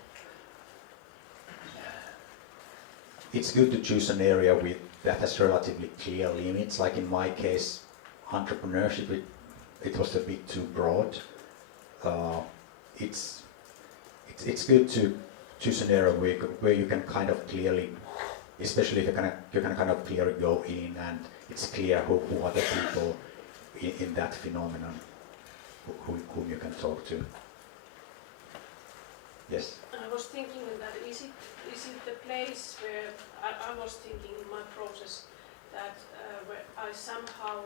It's good to choose an area that has relatively clear limits. Like in my case, entrepreneurship, it was a bit too broad. It's it's good to choose an area where you can kind of clearly, especially if you can kind of clearly go in and it's clear who are the people in that phenomenon whom you can talk to. Yes. I was thinking that is it the place where I was thinking in my process that where I somehow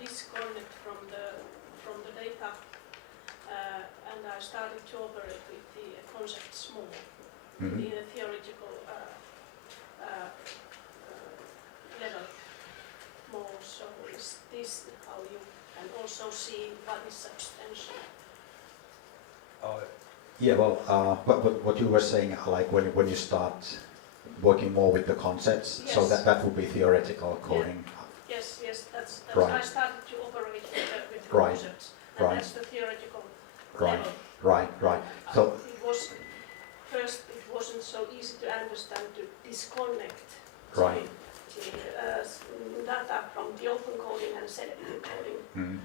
disconnect from the data and I started to operate with the concepts more in a theoretical level more. So is this how you can also see what is substantial? Yeah, well, what you were saying, like when you start working more with the concepts, so Yes. that would be theoretical coding. Yes, that's Right. I started to operate with the Right. concepts, and Right. that's the theoretical Right, level. right. So, It was first. It wasn't so easy to understand to disconnect right. the data from the open coding and selective coding, Mm.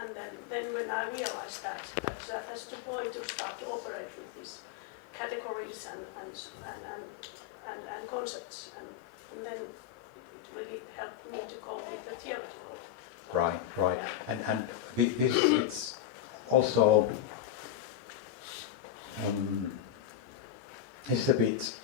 and then when I realized that's the point to start to operate with these categories and concepts, and then it really helped me to go with the theoretical. Right. And this it's also this is a bit,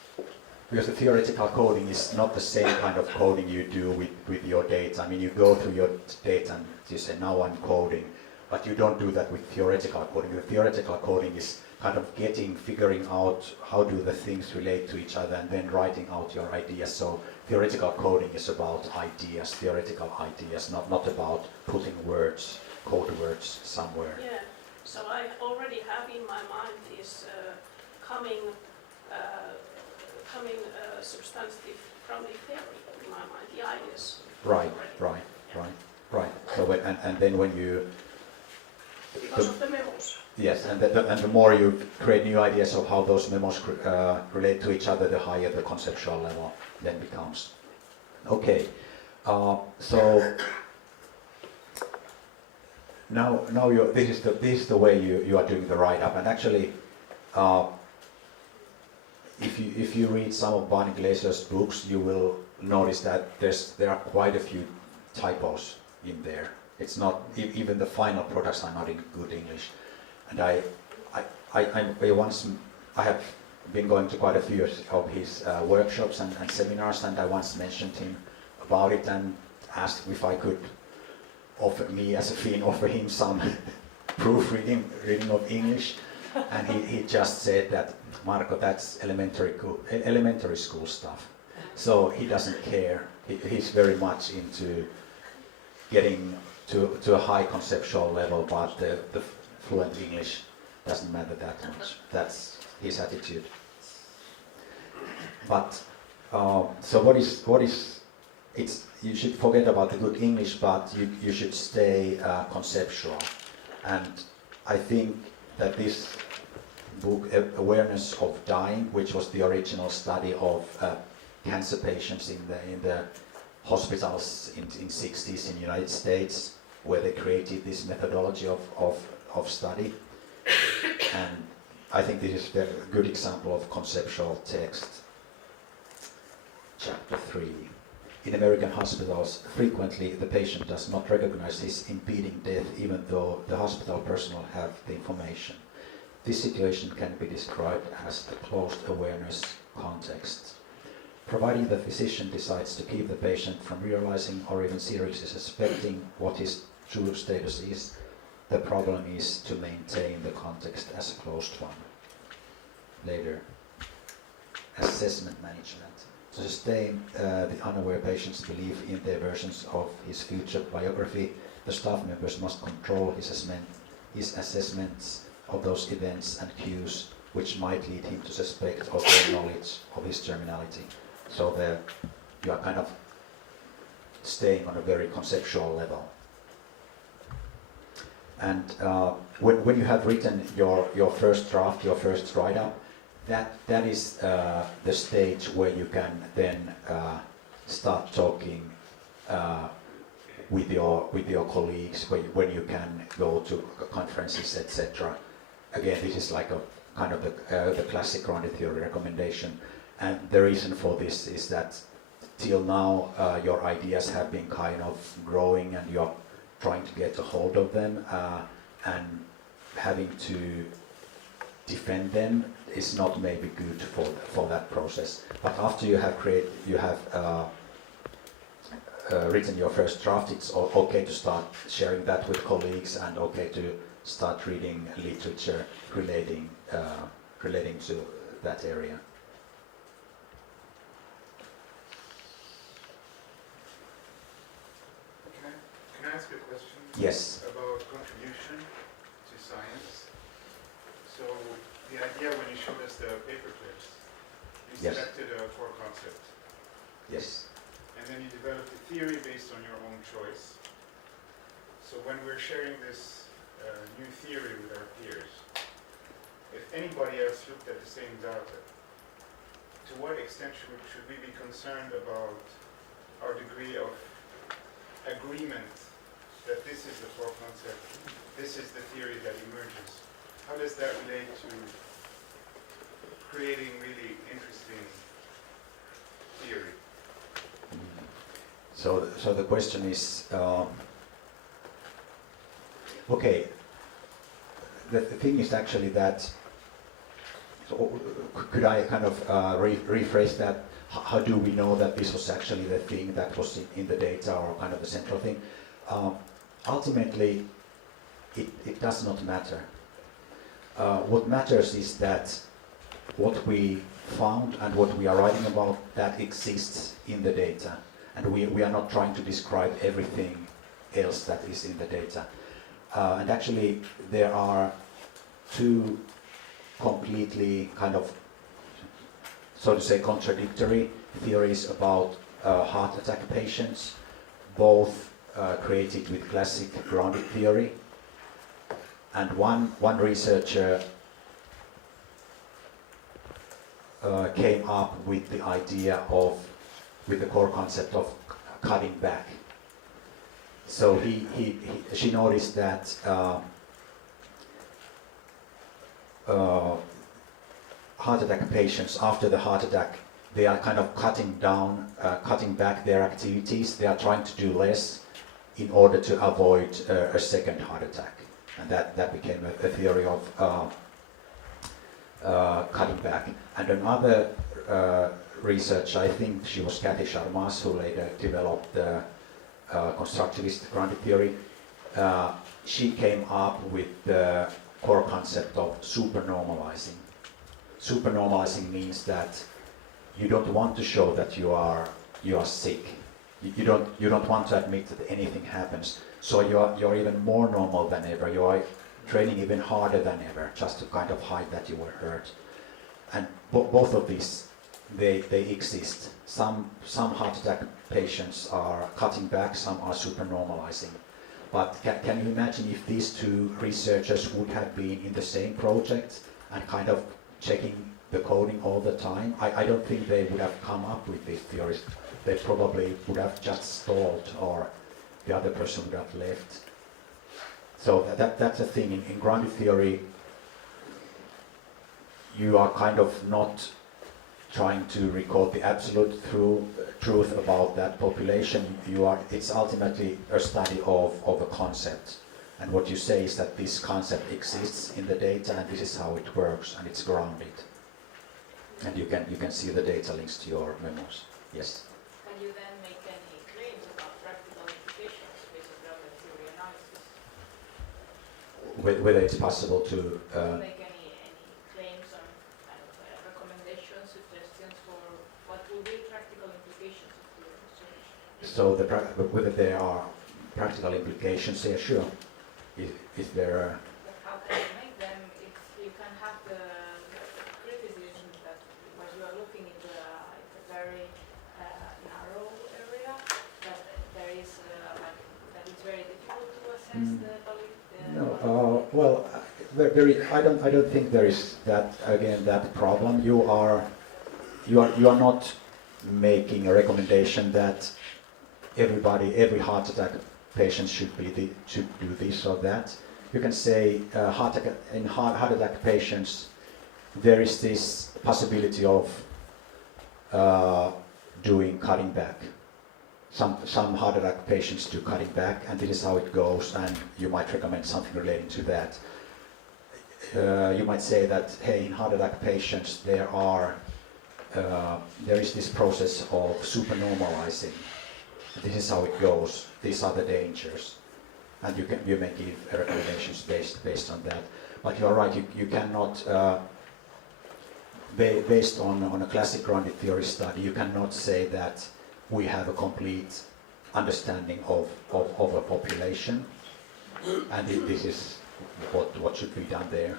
because the theoretical coding is not the same kind of coding you do with your data. I mean, you go through your data and you say, now I'm coding, but you don't do that with theoretical coding. The theoretical coding is kind of figuring out how do the things relate to each other and then writing out your ideas. So theoretical coding is about ideas, theoretical ideas, not about putting code words somewhere. Yeah, so I already have in my mind this coming substantive from the theory in my mind, the ideas. Right. So and then when you Because of the memos. yes, and the more you create new ideas of how those memos relate to each other, the higher the conceptual level then becomes. Okay, so now this is the way you are doing the write-up, and actually, if you read some of Barney Glazer's books, you will notice that there are quite a few typos in there. It's not even the final products are not in good English, and I have been going to quite a few of his workshops and seminars, and I once mentioned him about it and asked if I could offer him some proofreading of English, and he just said that, Markko, that's elementary school stuff. So he doesn't care. He's very much into getting to a high conceptual level, but the fluent English doesn't matter that much. That's his attitude. But so what is you should forget about the good English, but you should stay conceptual. And I think that this book, Awareness of Dying, which was the original study of cancer patients in the hospitals in 60s in the United States, where they created this methodology of study. And I think this is a good example of conceptual text. Chapter 3. In American hospitals, frequently the patient does not recognize his impending death even though the hospital personnel have the information. This situation can be described as the closed awareness context. Providing the physician decides to keep the patient from realizing or even seriously suspecting what his true status is, the problem is to maintain the context as a closed one. Later, assessment management. To sustain the unaware patient's belief in their versions of his future biography, the staff members must control his assessments of those events and cues which might lead him to suspect or gain knowledge of his terminality. So you are kind of staying on a very conceptual level. And when you have written your first draft, your first write-up, that is the stage where you can then start talking with your colleagues, when you can go to conferences, etc. Again, this is like a kind of the classic grounded theory recommendation. And the reason for this is that till now your ideas have been kind of growing and you're trying to get a hold of them, and having to defend them is not maybe good for that process. But after you have written your first draft, it's okay to start sharing that with colleagues and okay to start reading literature relating to that area. Can I ask a question? Yes. About contribution to science. So the idea when you showed us the paper clips, you Yes. selected a core concept. Yes. And then you developed a theory based on your own choice. So when we're sharing this new theory with our peers, if anybody else looked at the same data, to what extent should we be concerned about our degree of agreement that this is the core concept, this is the theory that emerges? How does that relate to creating really interesting theory? So the question is, okay, the thing is actually that, so could I kind of rephrase that? How do we know that this was actually the thing that was in the data, or kind of the central thing? Ultimately, it does not matter. What matters is that what we found and what we are writing about, that exists in the data. And we are not trying to describe everything else that is in the data. And actually, there are two completely kind of, so to say, contradictory theories about heart attack patients, both created with classic grounded theory. And one researcher came up with the idea of, with the core concept of cutting back. So she noticed that heart attack patients, after the heart attack, they are kind of cutting back their activities. They are trying to do less in order to avoid a second heart attack. And that became a theory of cutting back. And another research, I think she was Kathy Sharmas, who later developed the constructivist grounded theory. She came up with the core concept of supernormalizing. Supernormalizing means that you don't want to show that you are sick. You don't want to admit that anything happens. So you're even more normal than ever. You are training even harder than ever, just to kind of hide that you were hurt. And both of these, they exist. Some heart attack patients are cutting back, some are supernormalizing. But can you imagine if these two researchers would have been in the same project and kind of checking the coding all the time? I don't think they would have come up with these theories. They probably would have just stalled, or the other person would have left. So that's the thing. In grounded theory, you are kind of not trying to record the absolute truth about that population. It's ultimately a study of a concept. And what you say is that this concept exists in the data, and this is how it works, and it's grounded. And you can see the data links to your memos. Yes? Can you then make any claims about practical implications based on grounded theory analysis? Whether it's possible to Make any claims on kind of recommendations, suggestions for what will be practical implications of the research? so whether there are practical implications, yeah, sure. If there are. But how can you make them if you can have the criticism that because you are looking into a very narrow area, that there is that it's very difficult to assess the validity? No, well, I don't think there is that problem. You are not making a recommendation that every heart attack patient should do this or that. You can say heart attack patients, there is this possibility of doing cutting back. Some heart attack patients do cutting back, and this is how it goes, and you might recommend something relating to that. You might say that, hey, in heart attack patients there is this process of supernormalizing. This is how it goes. These are the dangers, and you may give recommendations based on that. But you are right. You cannot, based on a classic grounded theory study, you cannot say that we have a complete understanding of a population, and this is what should be done there.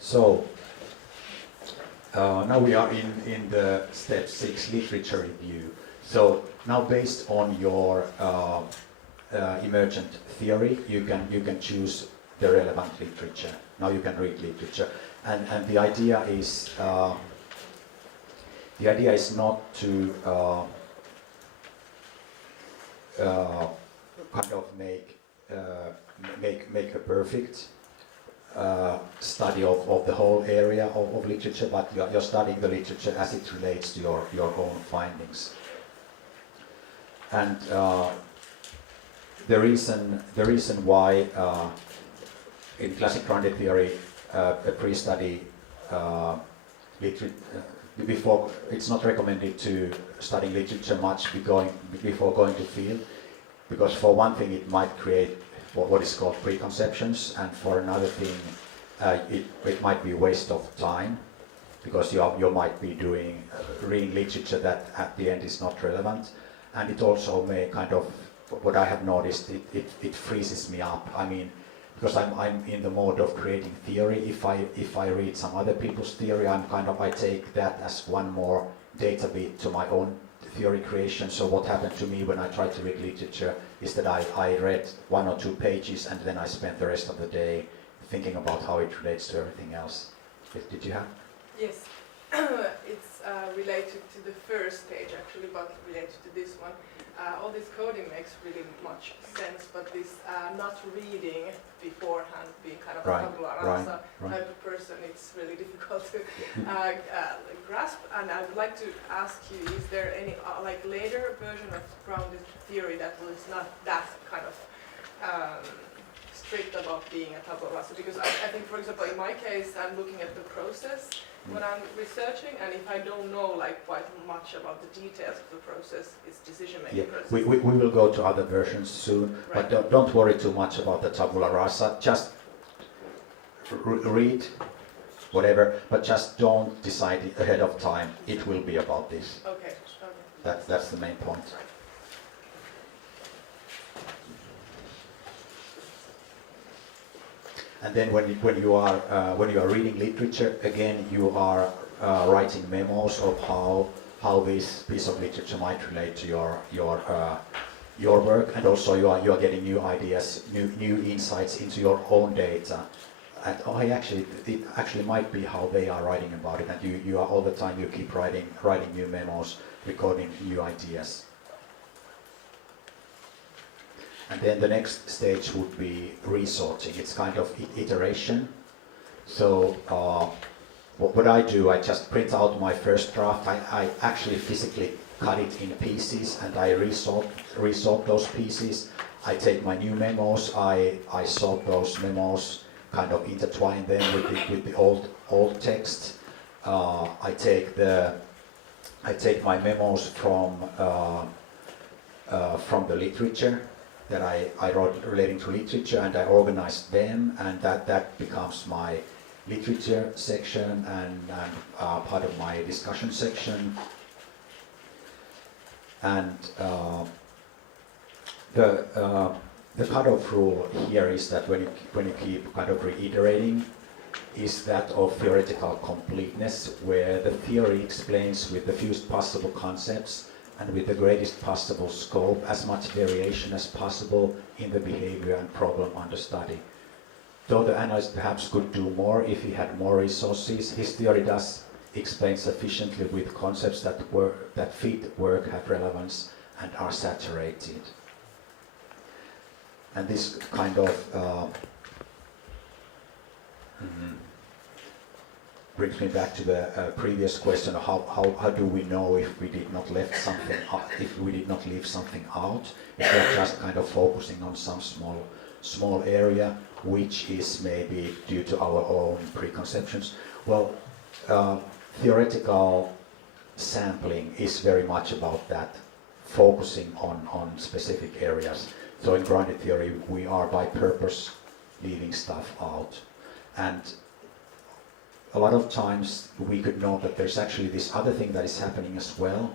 So now we are in the step 6 literature review. So now, based on your emergent theory, you can choose the relevant literature. Now you can read literature, and the idea is not to kind of make a perfect study of the whole area of literature, but you're studying the literature as it relates to your own findings. And the reason why in classic grounded theory a pre-study before, it's not recommended to study literature much before going to field, because for one thing it might create what is called preconceptions, and for another thing it might be a waste of time, because you might be reading literature that at the end is not relevant, and it also may kind of, what I have noticed, it freezes me up. I mean, because I'm in the mode of creating theory. If I read some other people's theory, I take that as one more data bit to my own theory creation. So what happened to me when I tried to read literature is that I read 1 or 2 pages, and then I spent the rest of the day thinking about how it relates to everything else. Did you have? Yes, it's related to the first stage actually, but related to this one. All this coding makes really much sense, but this not reading beforehand, being kind of a tabula rasa type of person, it's really difficult to grasp. And I would like to ask you, is there any like later version of grounded theory that was not that kind of strict about being a tabula rasa? Because I think, for example, in my case, I'm looking at the process when I'm researching, and if I don't know like quite much about the details of the process, it's decision-making process. We will go to other versions soon, but don't worry too much about the tabula rasa. Just read whatever, but just don't decide ahead of time. It will be about this. Okay. That's the main point. And then when you are reading literature, again you are writing memos of how this piece of literature might relate to your work, and also you are getting new ideas, new insights into your own data. And it actually might be how they are writing about it, and you are all the time, you keep writing new memos, recording new ideas. And then the next stage would be resorting. It's kind of iteration. So what I do, I just print out my first draft. I actually physically cut it in pieces, and I resort those pieces. I take my new memos, I sort those memos, kind of intertwine them with the old text. I take my memos from the literature that I wrote relating to literature, and I organized them, and that becomes my literature section and part of my discussion section. And the cutoff rule here is that when you keep kind of reiterating, is that of theoretical completeness, where the theory explains with the fewest possible concepts and with the greatest possible scope as much variation as possible in the behavior and problem under study. Though the analyst perhaps could do more if he had more resources, his theory does explain sufficiently with concepts that fit work, have relevance, and are saturated. And this kind of brings me back to the previous question: how do we know if we did not leave something out? If we're just kind of focusing on some small area, which is maybe due to our own preconceptions. Well, theoretical sampling is very much about that, focusing on specific areas. So in grounded theory, we are by purpose leaving stuff out. And a lot of times we could know that there's actually this other thing that is happening as well,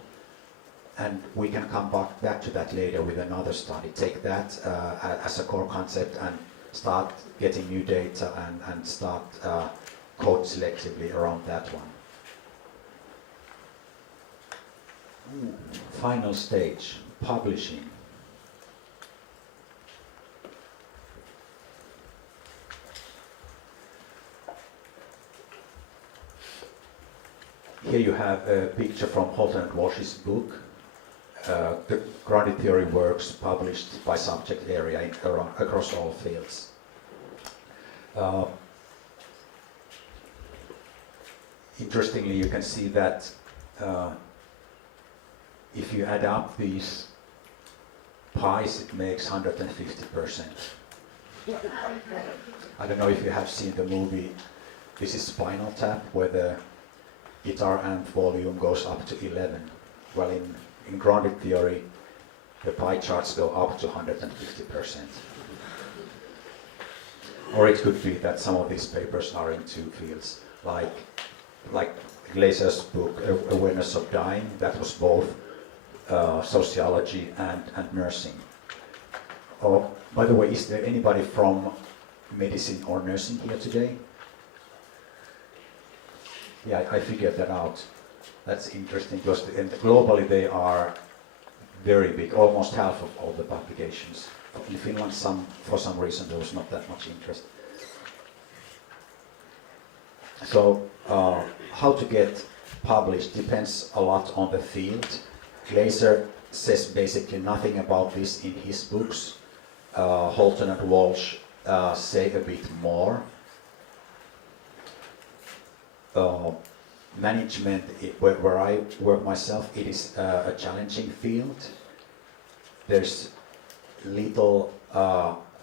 and we can come back to that later with another study. Take that as a core concept and start getting new data and start code selectively around that one. Final stage, publishing. Here you have a picture from Holton and Walsh's book, The Grounded Theory Works, published by subject area across all fields. Interestingly, you can see that if you add up these pies, it makes 150%. I don't know if you have seen the movie, this is Spinal Tap, where the guitar amp volume goes up to 11. Well, in grounded theory, the pie charts go up to 150%. Or it could be that some of these papers are in two fields, like Glaser's book, Awareness of Dying, that was both sociology and nursing. Oh, by the way, is there anybody from medicine or nursing here today? Yeah, I figured that out. That's interesting because globally they are very big, almost half of all the publications. In Finland, for some reason, there was not that much interest. So, how to get published depends a lot on the field. Glaser says basically nothing about this in his books. Holton and Walsh say a bit more. Management, where I work myself, it is a challenging field. There's little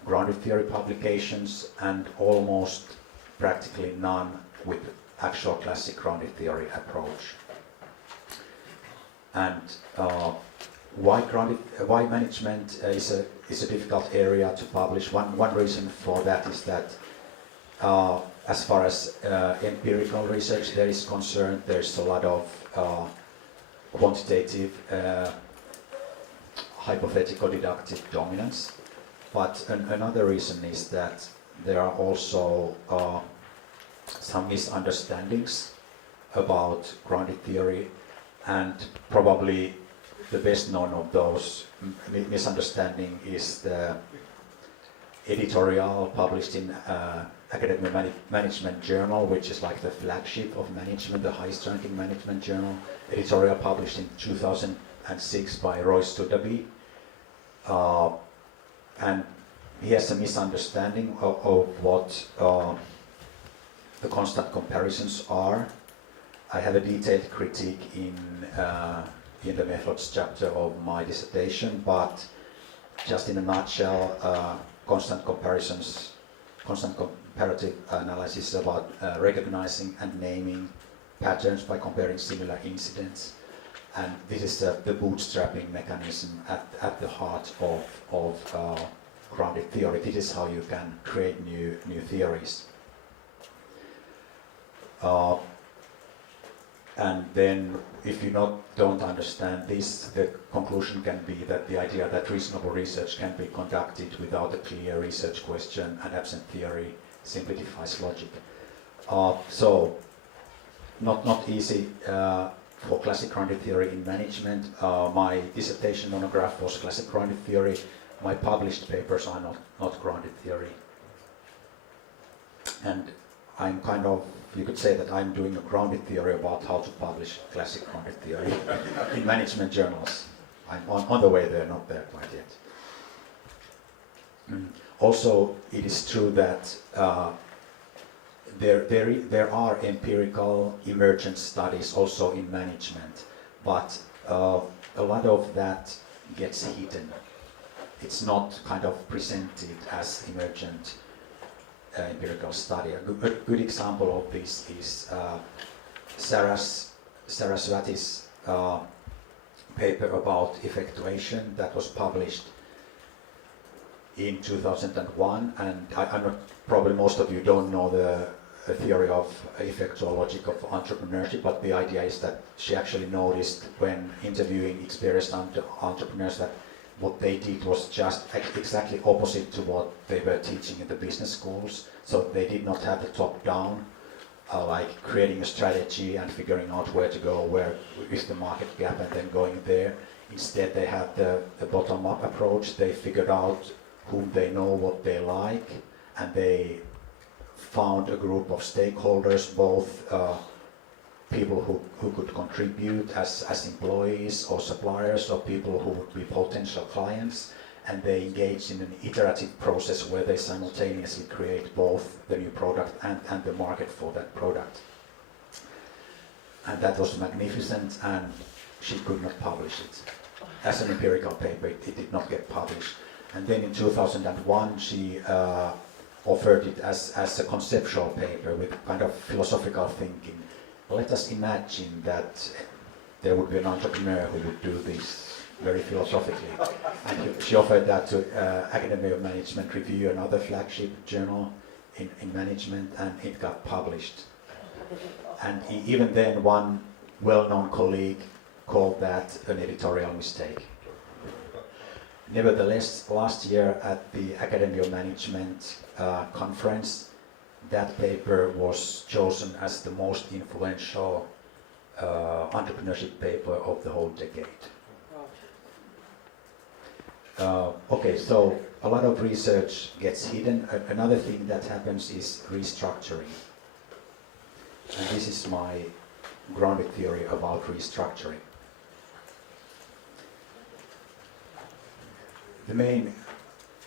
grounded theory publications and almost practically none with actual classic grounded theory approach. And why management is a difficult area to publish? One reason for that is that as far as empirical research there is concerned, there's a lot of quantitative hypothetical deductive dominance. But another reason is that there are also some misunderstandings about grounded theory, and probably the best known of those misunderstanding is the editorial published in Academic Management Journal, which is like the flagship of management, the highest ranking management journal. Editorial published in 2006 by Roy Studaby. And he has a misunderstanding of what the constant comparisons are. I have a detailed critique in the methods chapter of my dissertation, but just in a nutshell, constant comparative analysis is about recognizing and naming patterns by comparing similar incidents. And this is the bootstrapping mechanism at the heart of grounded theory. This is how you can create new theories. And then if you don't understand this, the conclusion can be that the idea that reasonable research can be conducted without a clear research question and absent theory simply defies logic. So, not easy for classic grounded theory in management. My dissertation monograph was classic grounded theory. My published papers are not grounded theory. And I'm kind of, you could say that I'm doing a grounded theory about how to publish classic grounded theory in management journals. I'm on the way there, not there quite Also, it is true that there are empirical emergent studies also in management, but a lot of that gets hidden. It's not kind of presented as emergent empirical study. A good example of this is Saraswati's paper about effectuation that was published in 2001, and I'm not, probably most of you don't know the theory of effectual logic of entrepreneurship, but the idea is that she actually noticed when interviewing experienced entrepreneurs that what they did was just exactly opposite to what they were teaching in the business schools. So they did not have the top-down, like creating a strategy and figuring out where to go, where is the market gap, and then going there. Instead, they had the bottom-up approach. They figured out whom they know, what they like, and they found a group of stakeholders, both people who could contribute as employees or suppliers, or people who would be potential clients, and they engaged in an iterative process where they simultaneously create both the new product and the market for that product. And that was magnificent, and she could not publish it. As an empirical paper, it did not get published. And then in 2001, she offered it as a conceptual paper with kind of philosophical thinking. Let us imagine that there would be an entrepreneur who would do this very philosophically. And she offered that to Academy of Management Review, another flagship journal in management, and it got published. And even then, one well-known colleague called that an editorial mistake. Nevertheless, last year at the Academy of Management conference, that paper was chosen as the most influential entrepreneurship paper of the whole decade. Okay, so a lot of research gets hidden. Another thing that happens is restructuring. And this is my grounded theory about restructuring. The main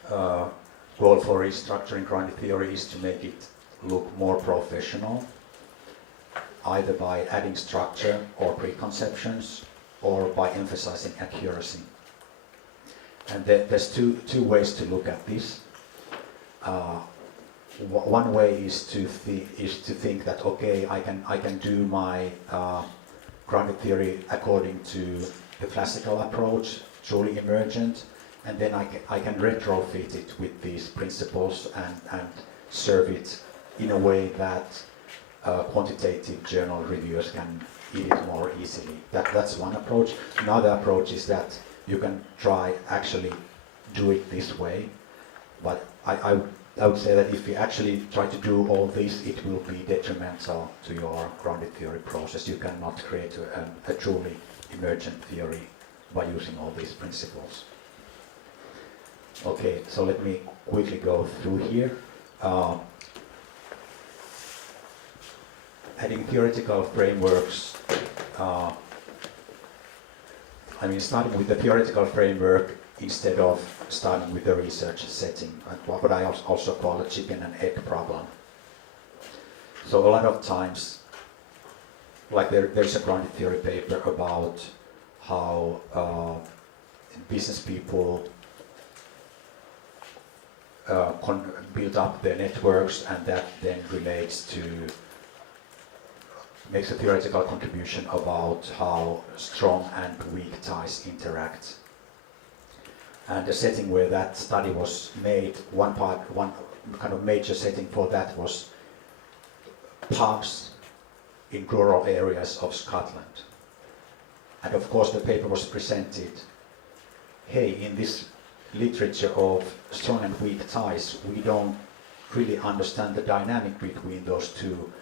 goal for restructuring grounded theory is to make it look more professional, either by adding structure or preconceptions, or by emphasizing accuracy. And there's two ways to look at this. One way is to think that, okay, I can do my grounded theory according to the classical approach, truly emergent, and then I can retrofit it with these principles and serve it in a way that quantitative journal reviewers can eat it more easily. That's one approach. Another approach is that you can try actually do it this way, but I would say that if you actually try to do all this, it will be detrimental to your grounded theory process. You cannot create a truly emergent theory by using all these principles. Okay, so let me quickly go through here. Adding theoretical frameworks, starting with the theoretical framework instead of starting with the research setting, what I also call a chicken and egg problem. So a lot of times, like there's a grounded theory paper about how business people build up their networks, and that then makes a theoretical contribution about how strong and weak ties interact. And the setting where that study was made, one kind of major setting for that was pubs in rural areas of Scotland. And of course the paper was presented, hey, in this literature of strong and weak ties, we don't really understand the dynamic between those two.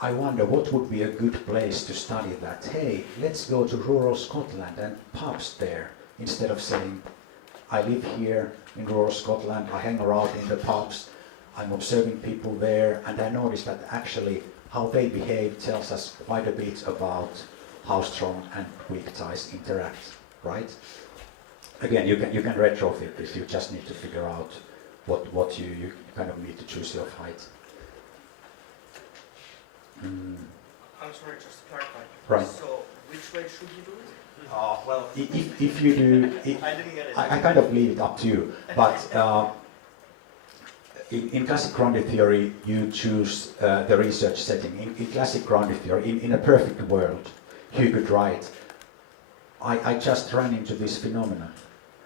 I wonder what would be a good place to study that. Hey, let's go to rural Scotland and pubs there, instead of saying, I live here in rural Scotland, I hang around in the pubs, I'm observing people there, and I notice that actually how they behave tells us quite a bit about how strong and weak ties interact, right? Again, you can retrofit this, you just need to figure out what you kind of need to choose your fight. I'm sorry, just to clarify. Right. So, which way should you do it? Well, if you do, I didn't get it. I kind of leave it up to you. But in classic grounded theory, you choose the research setting. In classic grounded theory, in a perfect world, you could write, I just ran into this phenomenon.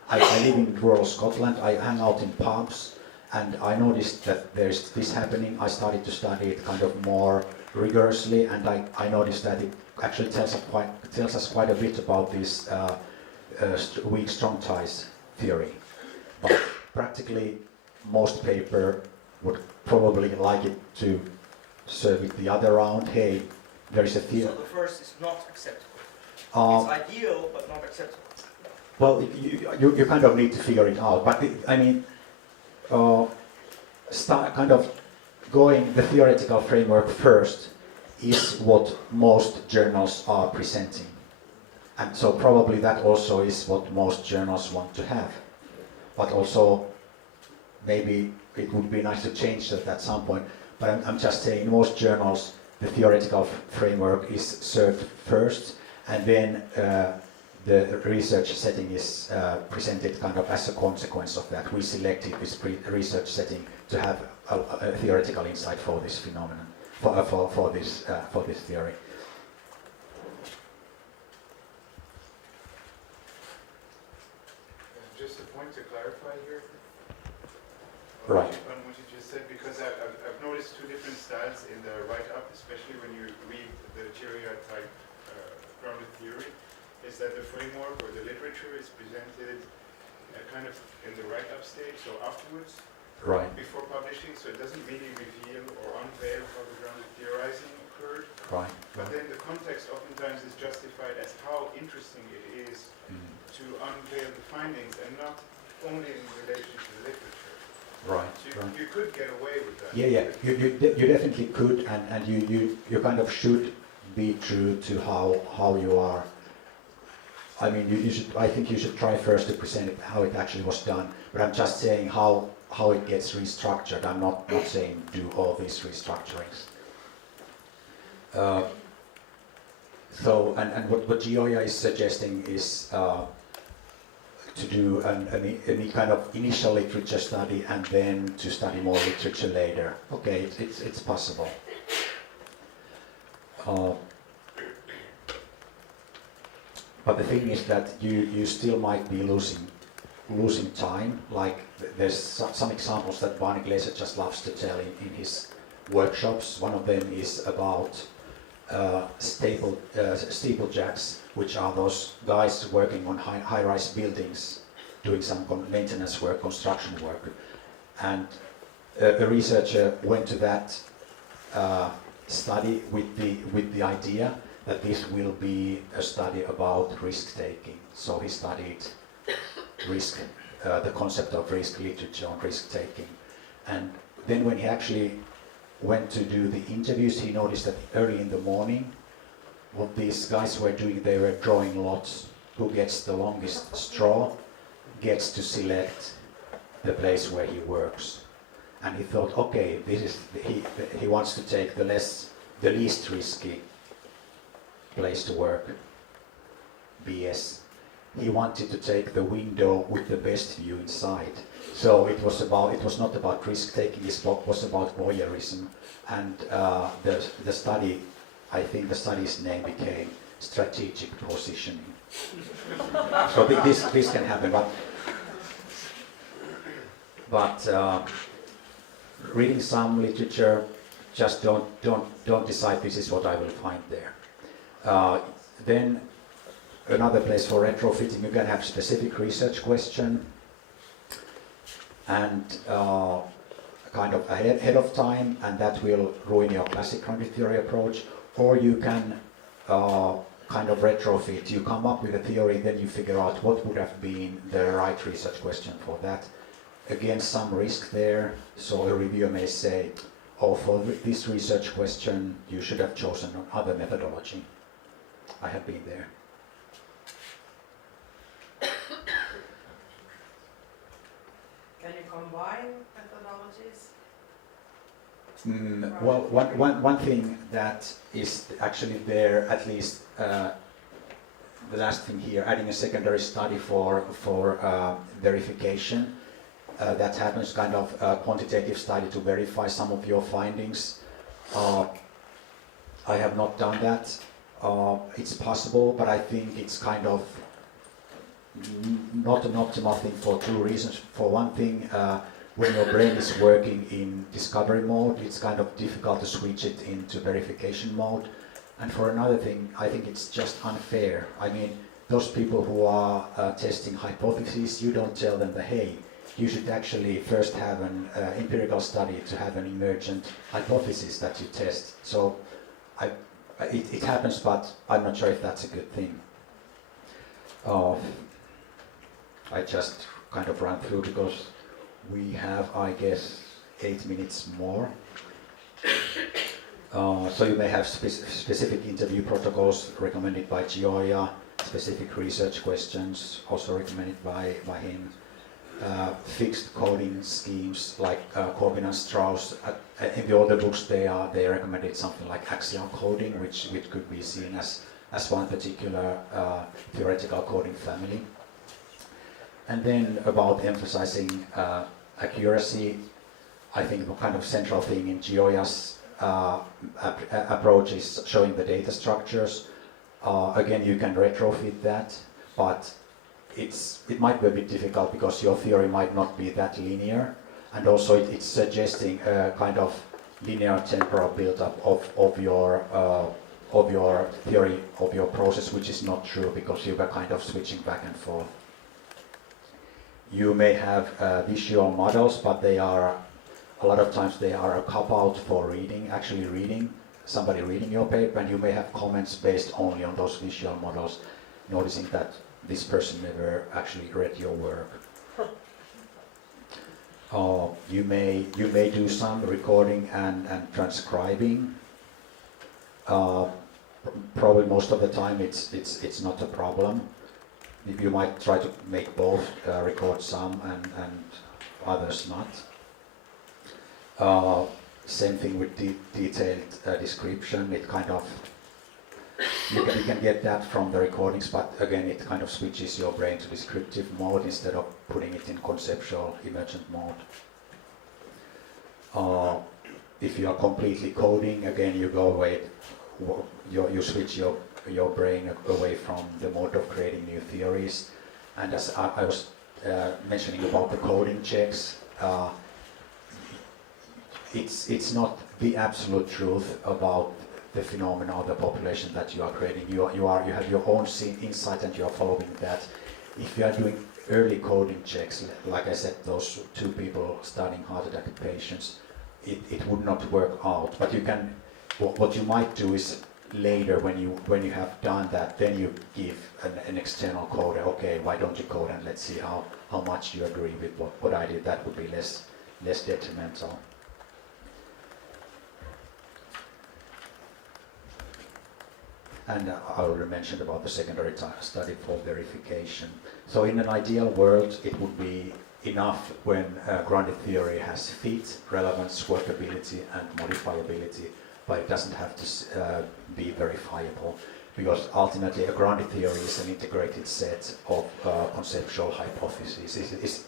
I live in rural Scotland, I hang out in pubs, and I noticed that there's this happening. I started to study it kind of more rigorously, and I noticed that it actually tells us quite a bit about this weak strong ties theory. But practically, most paper would probably like it to serve it the other round. Hey, there is a theory. So the first is not acceptable. Um, It's ideal, but not acceptable. Well, you kind of need to figure it out. But I mean, kind of going the theoretical framework first is what most journals are presenting. And so probably that also is what most journals want to have. But also, maybe it would be nice to change that at some point. But I'm just saying, in most journals, the theoretical framework is served first, and then the research setting is presented kind of as a consequence of that. We selected this research setting to have a theoretical insight for this phenomenon, for this theory. Just a point to clarify here. Right. On what you just said, because I've noticed two different styles in the write-up, especially when you read the Cheria type grounded theory, is that the framework or the literature is presented kind of in the write-up stage, so afterwards, Right. before publishing, so it doesn't really reveal or unveil how the grounded theorizing occurred. Right. But then the context oftentimes is justified as how interesting it is to unveil the findings and not only in relation to the literature. Right. So you could get away with that. Yeah. You definitely could, and you kind of should be true to how you are. I mean, I think you should try first to present it, how it actually was done. But I'm just saying how it gets restructured. I'm not saying do all these restructurings. So, and what Gioia is suggesting is to do any kind of initial literature study and then to study more literature later. Okay, it's possible. But the thing is that you still might be losing time. Like there's some examples that Barney Glaser just loves to tell in his workshops. One of them is about steeplejacks, which are those guys working on high-rise buildings, doing some maintenance work, construction work. And a researcher went to that study with the idea that this will be a study about risk-taking. So he studied the concept of risk, literature on risk-taking. And then when he actually went to do the interviews, he noticed that early in the morning, what these guys were doing, they were drawing lots. Who gets the longest straw gets to select the place where he works. And he thought, okay, he wants to take the least risky place to work. BS. He wanted to take the window with the best view inside. So it was not about risk taking, it was about voyeurism. And the study, I think the study's name became strategic positioning. So this can happen, but reading some literature, just don't decide this is what I will find there. Then another place for retrofitting, you can have specific research question and kind of ahead of time, and that will ruin your classic grounded theory approach. Or you can kind of retrofit. You come up with a theory, then you figure out what would have been the right research question for that. Again, some risk there. So a reviewer may say, oh, for this research question, you should have chosen another methodology. I have been there. Can you combine methodologies? Well, one thing that is actually there, at least the last thing here, adding a secondary study for verification. That happens, kind of a quantitative study to verify some of your findings. I have not done that. It's possible, but I think it's kind of not an optimal thing for two reasons. For one thing, when your brain is working in discovery mode, it's kind of difficult to switch it into verification mode. And for another thing, I think it's just unfair. I mean, those people who are testing hypotheses, you don't tell them that, hey, you should actually first have an empirical study to have an emergent hypothesis that you test. So it happens, but I'm not sure if that's a good thing. I just kind of ran through because we have, I guess, 8 minutes more. So you may have specific interview protocols recommended by Gioia, specific research questions also recommended by him. Fixed coding schemes like Corbin and Strauss. In the older books they recommended something like axial coding, which could be seen as one particular theoretical coding family. And then about emphasizing accuracy, I think the kind of central thing in Gioia's approach is showing the data structures. Again, you can retrofit that, but it might be a bit difficult because your theory might not be that linear, and also it's suggesting a kind of linear temporal build-up of your theory, of your process, which is not true because you were kind of switching back and forth. You may have visual models, but they are, a lot of times they are a cop-out for actually reading, somebody reading your paper, and you may have comments based only on those visual models, noticing that this person never actually read your work. You may do some recording and transcribing. Probably most of the time it's not a problem. You might try to make both, record some and others not. Same thing with detailed description. It kind of you can get that from the recordings, but again, it kind of switches your brain to descriptive mode instead of putting it in conceptual emergent mode. If you are completely coding, again, you go away. You switch your brain away from the mode of creating new theories. And as I was mentioning about the coding checks, it's not the absolute truth about the phenomena or the population that you are creating. You have your own insight and you are following that. If you are doing early coding checks, like I said, those two people studying heart attack patients, it would not work out. But you can, what you might do is later when you have done that, then you give an external coder, okay, why don't you code and let's see how much you agree with what I did. That would be less detrimental. And I already mentioned about the secondary study for verification. So in an ideal world, it would be enough when grounded theory has fit, relevance, workability, and modifiability, but it doesn't have to be verifiable, because ultimately a grounded theory is an integrated set of conceptual hypotheses.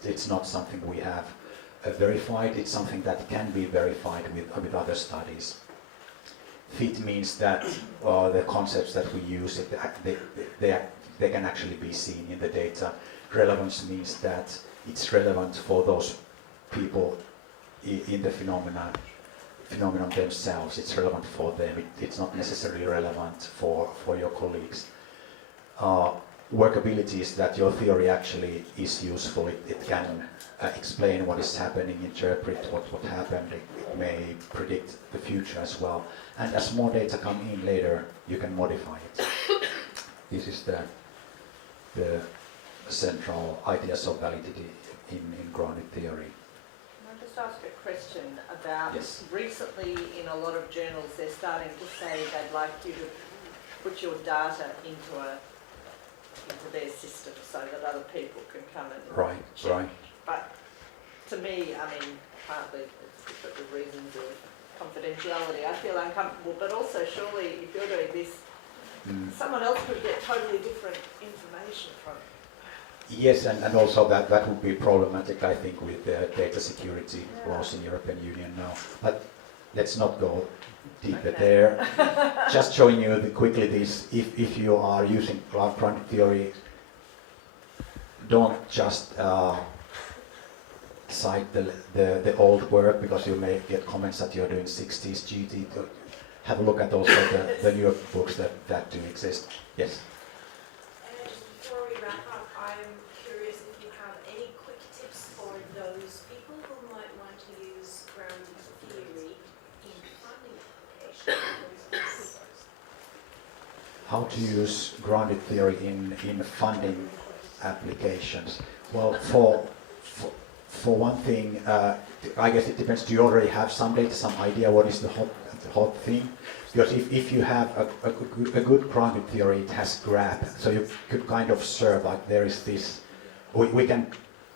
It's not something we have verified, it's something that can be verified with other studies. Fit means that the concepts that we use, they can actually be seen in the data. Relevance means that it's relevant for those people in the phenomenon themselves. It's relevant for them. It's not necessarily relevant for your colleagues. Workability is that your theory actually is useful. It can explain what is happening, interpret what happened. It may predict the future as well. And as more data come in later, you can modify it. This is the central ideas of validity in grounded theory. Can I just ask a question about, yes. Recently in a lot of journals they're starting to say they'd like you to put your data into their system so that other people can come and check. Right. But to me, I mean, partly it's because of reasons of confidentiality, I feel uncomfortable, but also surely if you're doing this, someone else could get totally different information from it. Yes, and also that would be problematic, I think, with the data security laws in European Union now. But let's not go deeper there. Just showing you quickly this, if you are using grounded theory, don't just cite the old work, because you may get comments that you're doing 60s GT. Have a look at also the newer books that do exist. Yes? Just before we wrap up, I'm curious if you have any quick tips for those people who might want to use grounded theory in funding applications. How to use grounded theory in funding applications? Well, for one thing, I guess it depends. Do you already have some data, some idea what is the hot thing? Because if you have a good grounded theory, it has graph, so you could kind of serve, like there is this, we can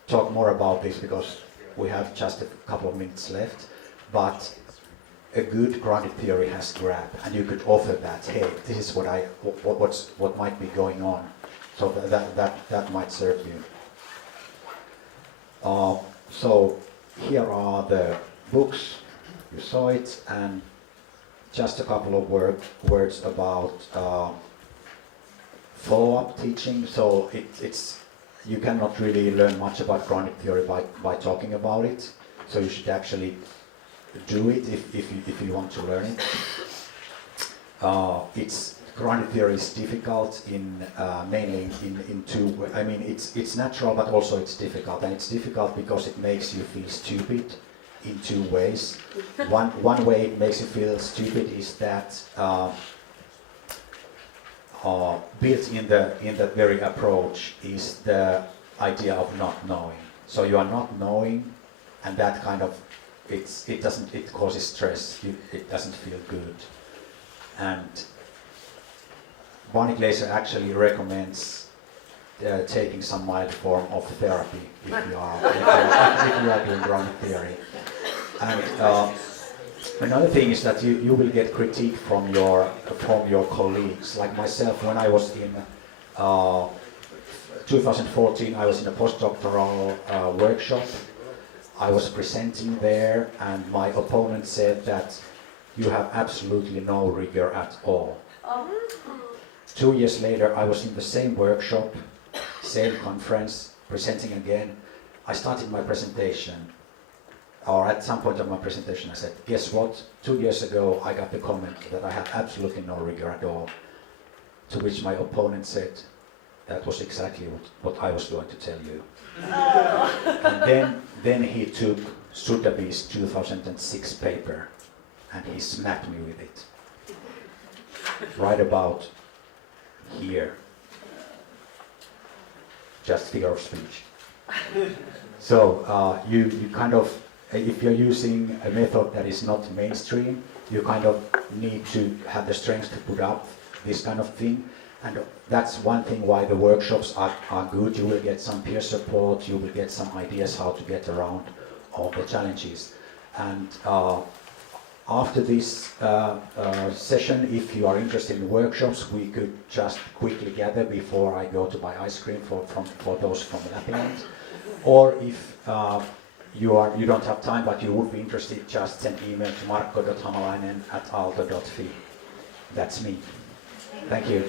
talk more about this because we have just a couple of minutes left, but a good grounded theory has graph, and you could offer that, hey, this is what might be going on, so that might serve you. So here are the books, you saw it, and just a couple of words about follow-up teaching. So you cannot really learn much about grounded theory by talking about it. So you should actually do it if you want to learn it. Grounded theory is difficult mainly in two. I mean, it's natural, but also it's difficult, and it's difficult because it makes you feel stupid in two ways. One way it makes you feel stupid is that built in the very approach is the idea of not knowing. So you are not knowing, and that kind of it causes stress. It doesn't feel good. And Barney Glaser actually recommends taking some mild form of therapy if you are doing grounded theory. And another thing is that you will get critique from your colleagues. Like myself, when I was in 2014, I was in a postdoctoral workshop. I was presenting there, and my opponent said that you have absolutely no rigor at all. 2 years later, I was in the same workshop, same conference, presenting again. I started my presentation, or at some point of my presentation I said, guess what? 2 years ago I got the comment that I have absolutely no rigor at all. To which my opponent said, that was exactly what I was going to tell you. And then he took Sotheby's 2006 paper and he smacked me with it. Right about here. Just figure of speech. So you kind of, if you're using a method that is not mainstream, you kind of need to have the strength to put up this kind of thing. And that's one thing why the workshops are good. You will get some peer support, you will get some ideas how to get around all the challenges. And after this session, if you are interested in workshops, we could just quickly gather before I go to buy ice cream for those from Lapland. Or if you don't have time but you would be interested, just send email to markko.hämäläinen@aalto.fi. That's me. Thank you.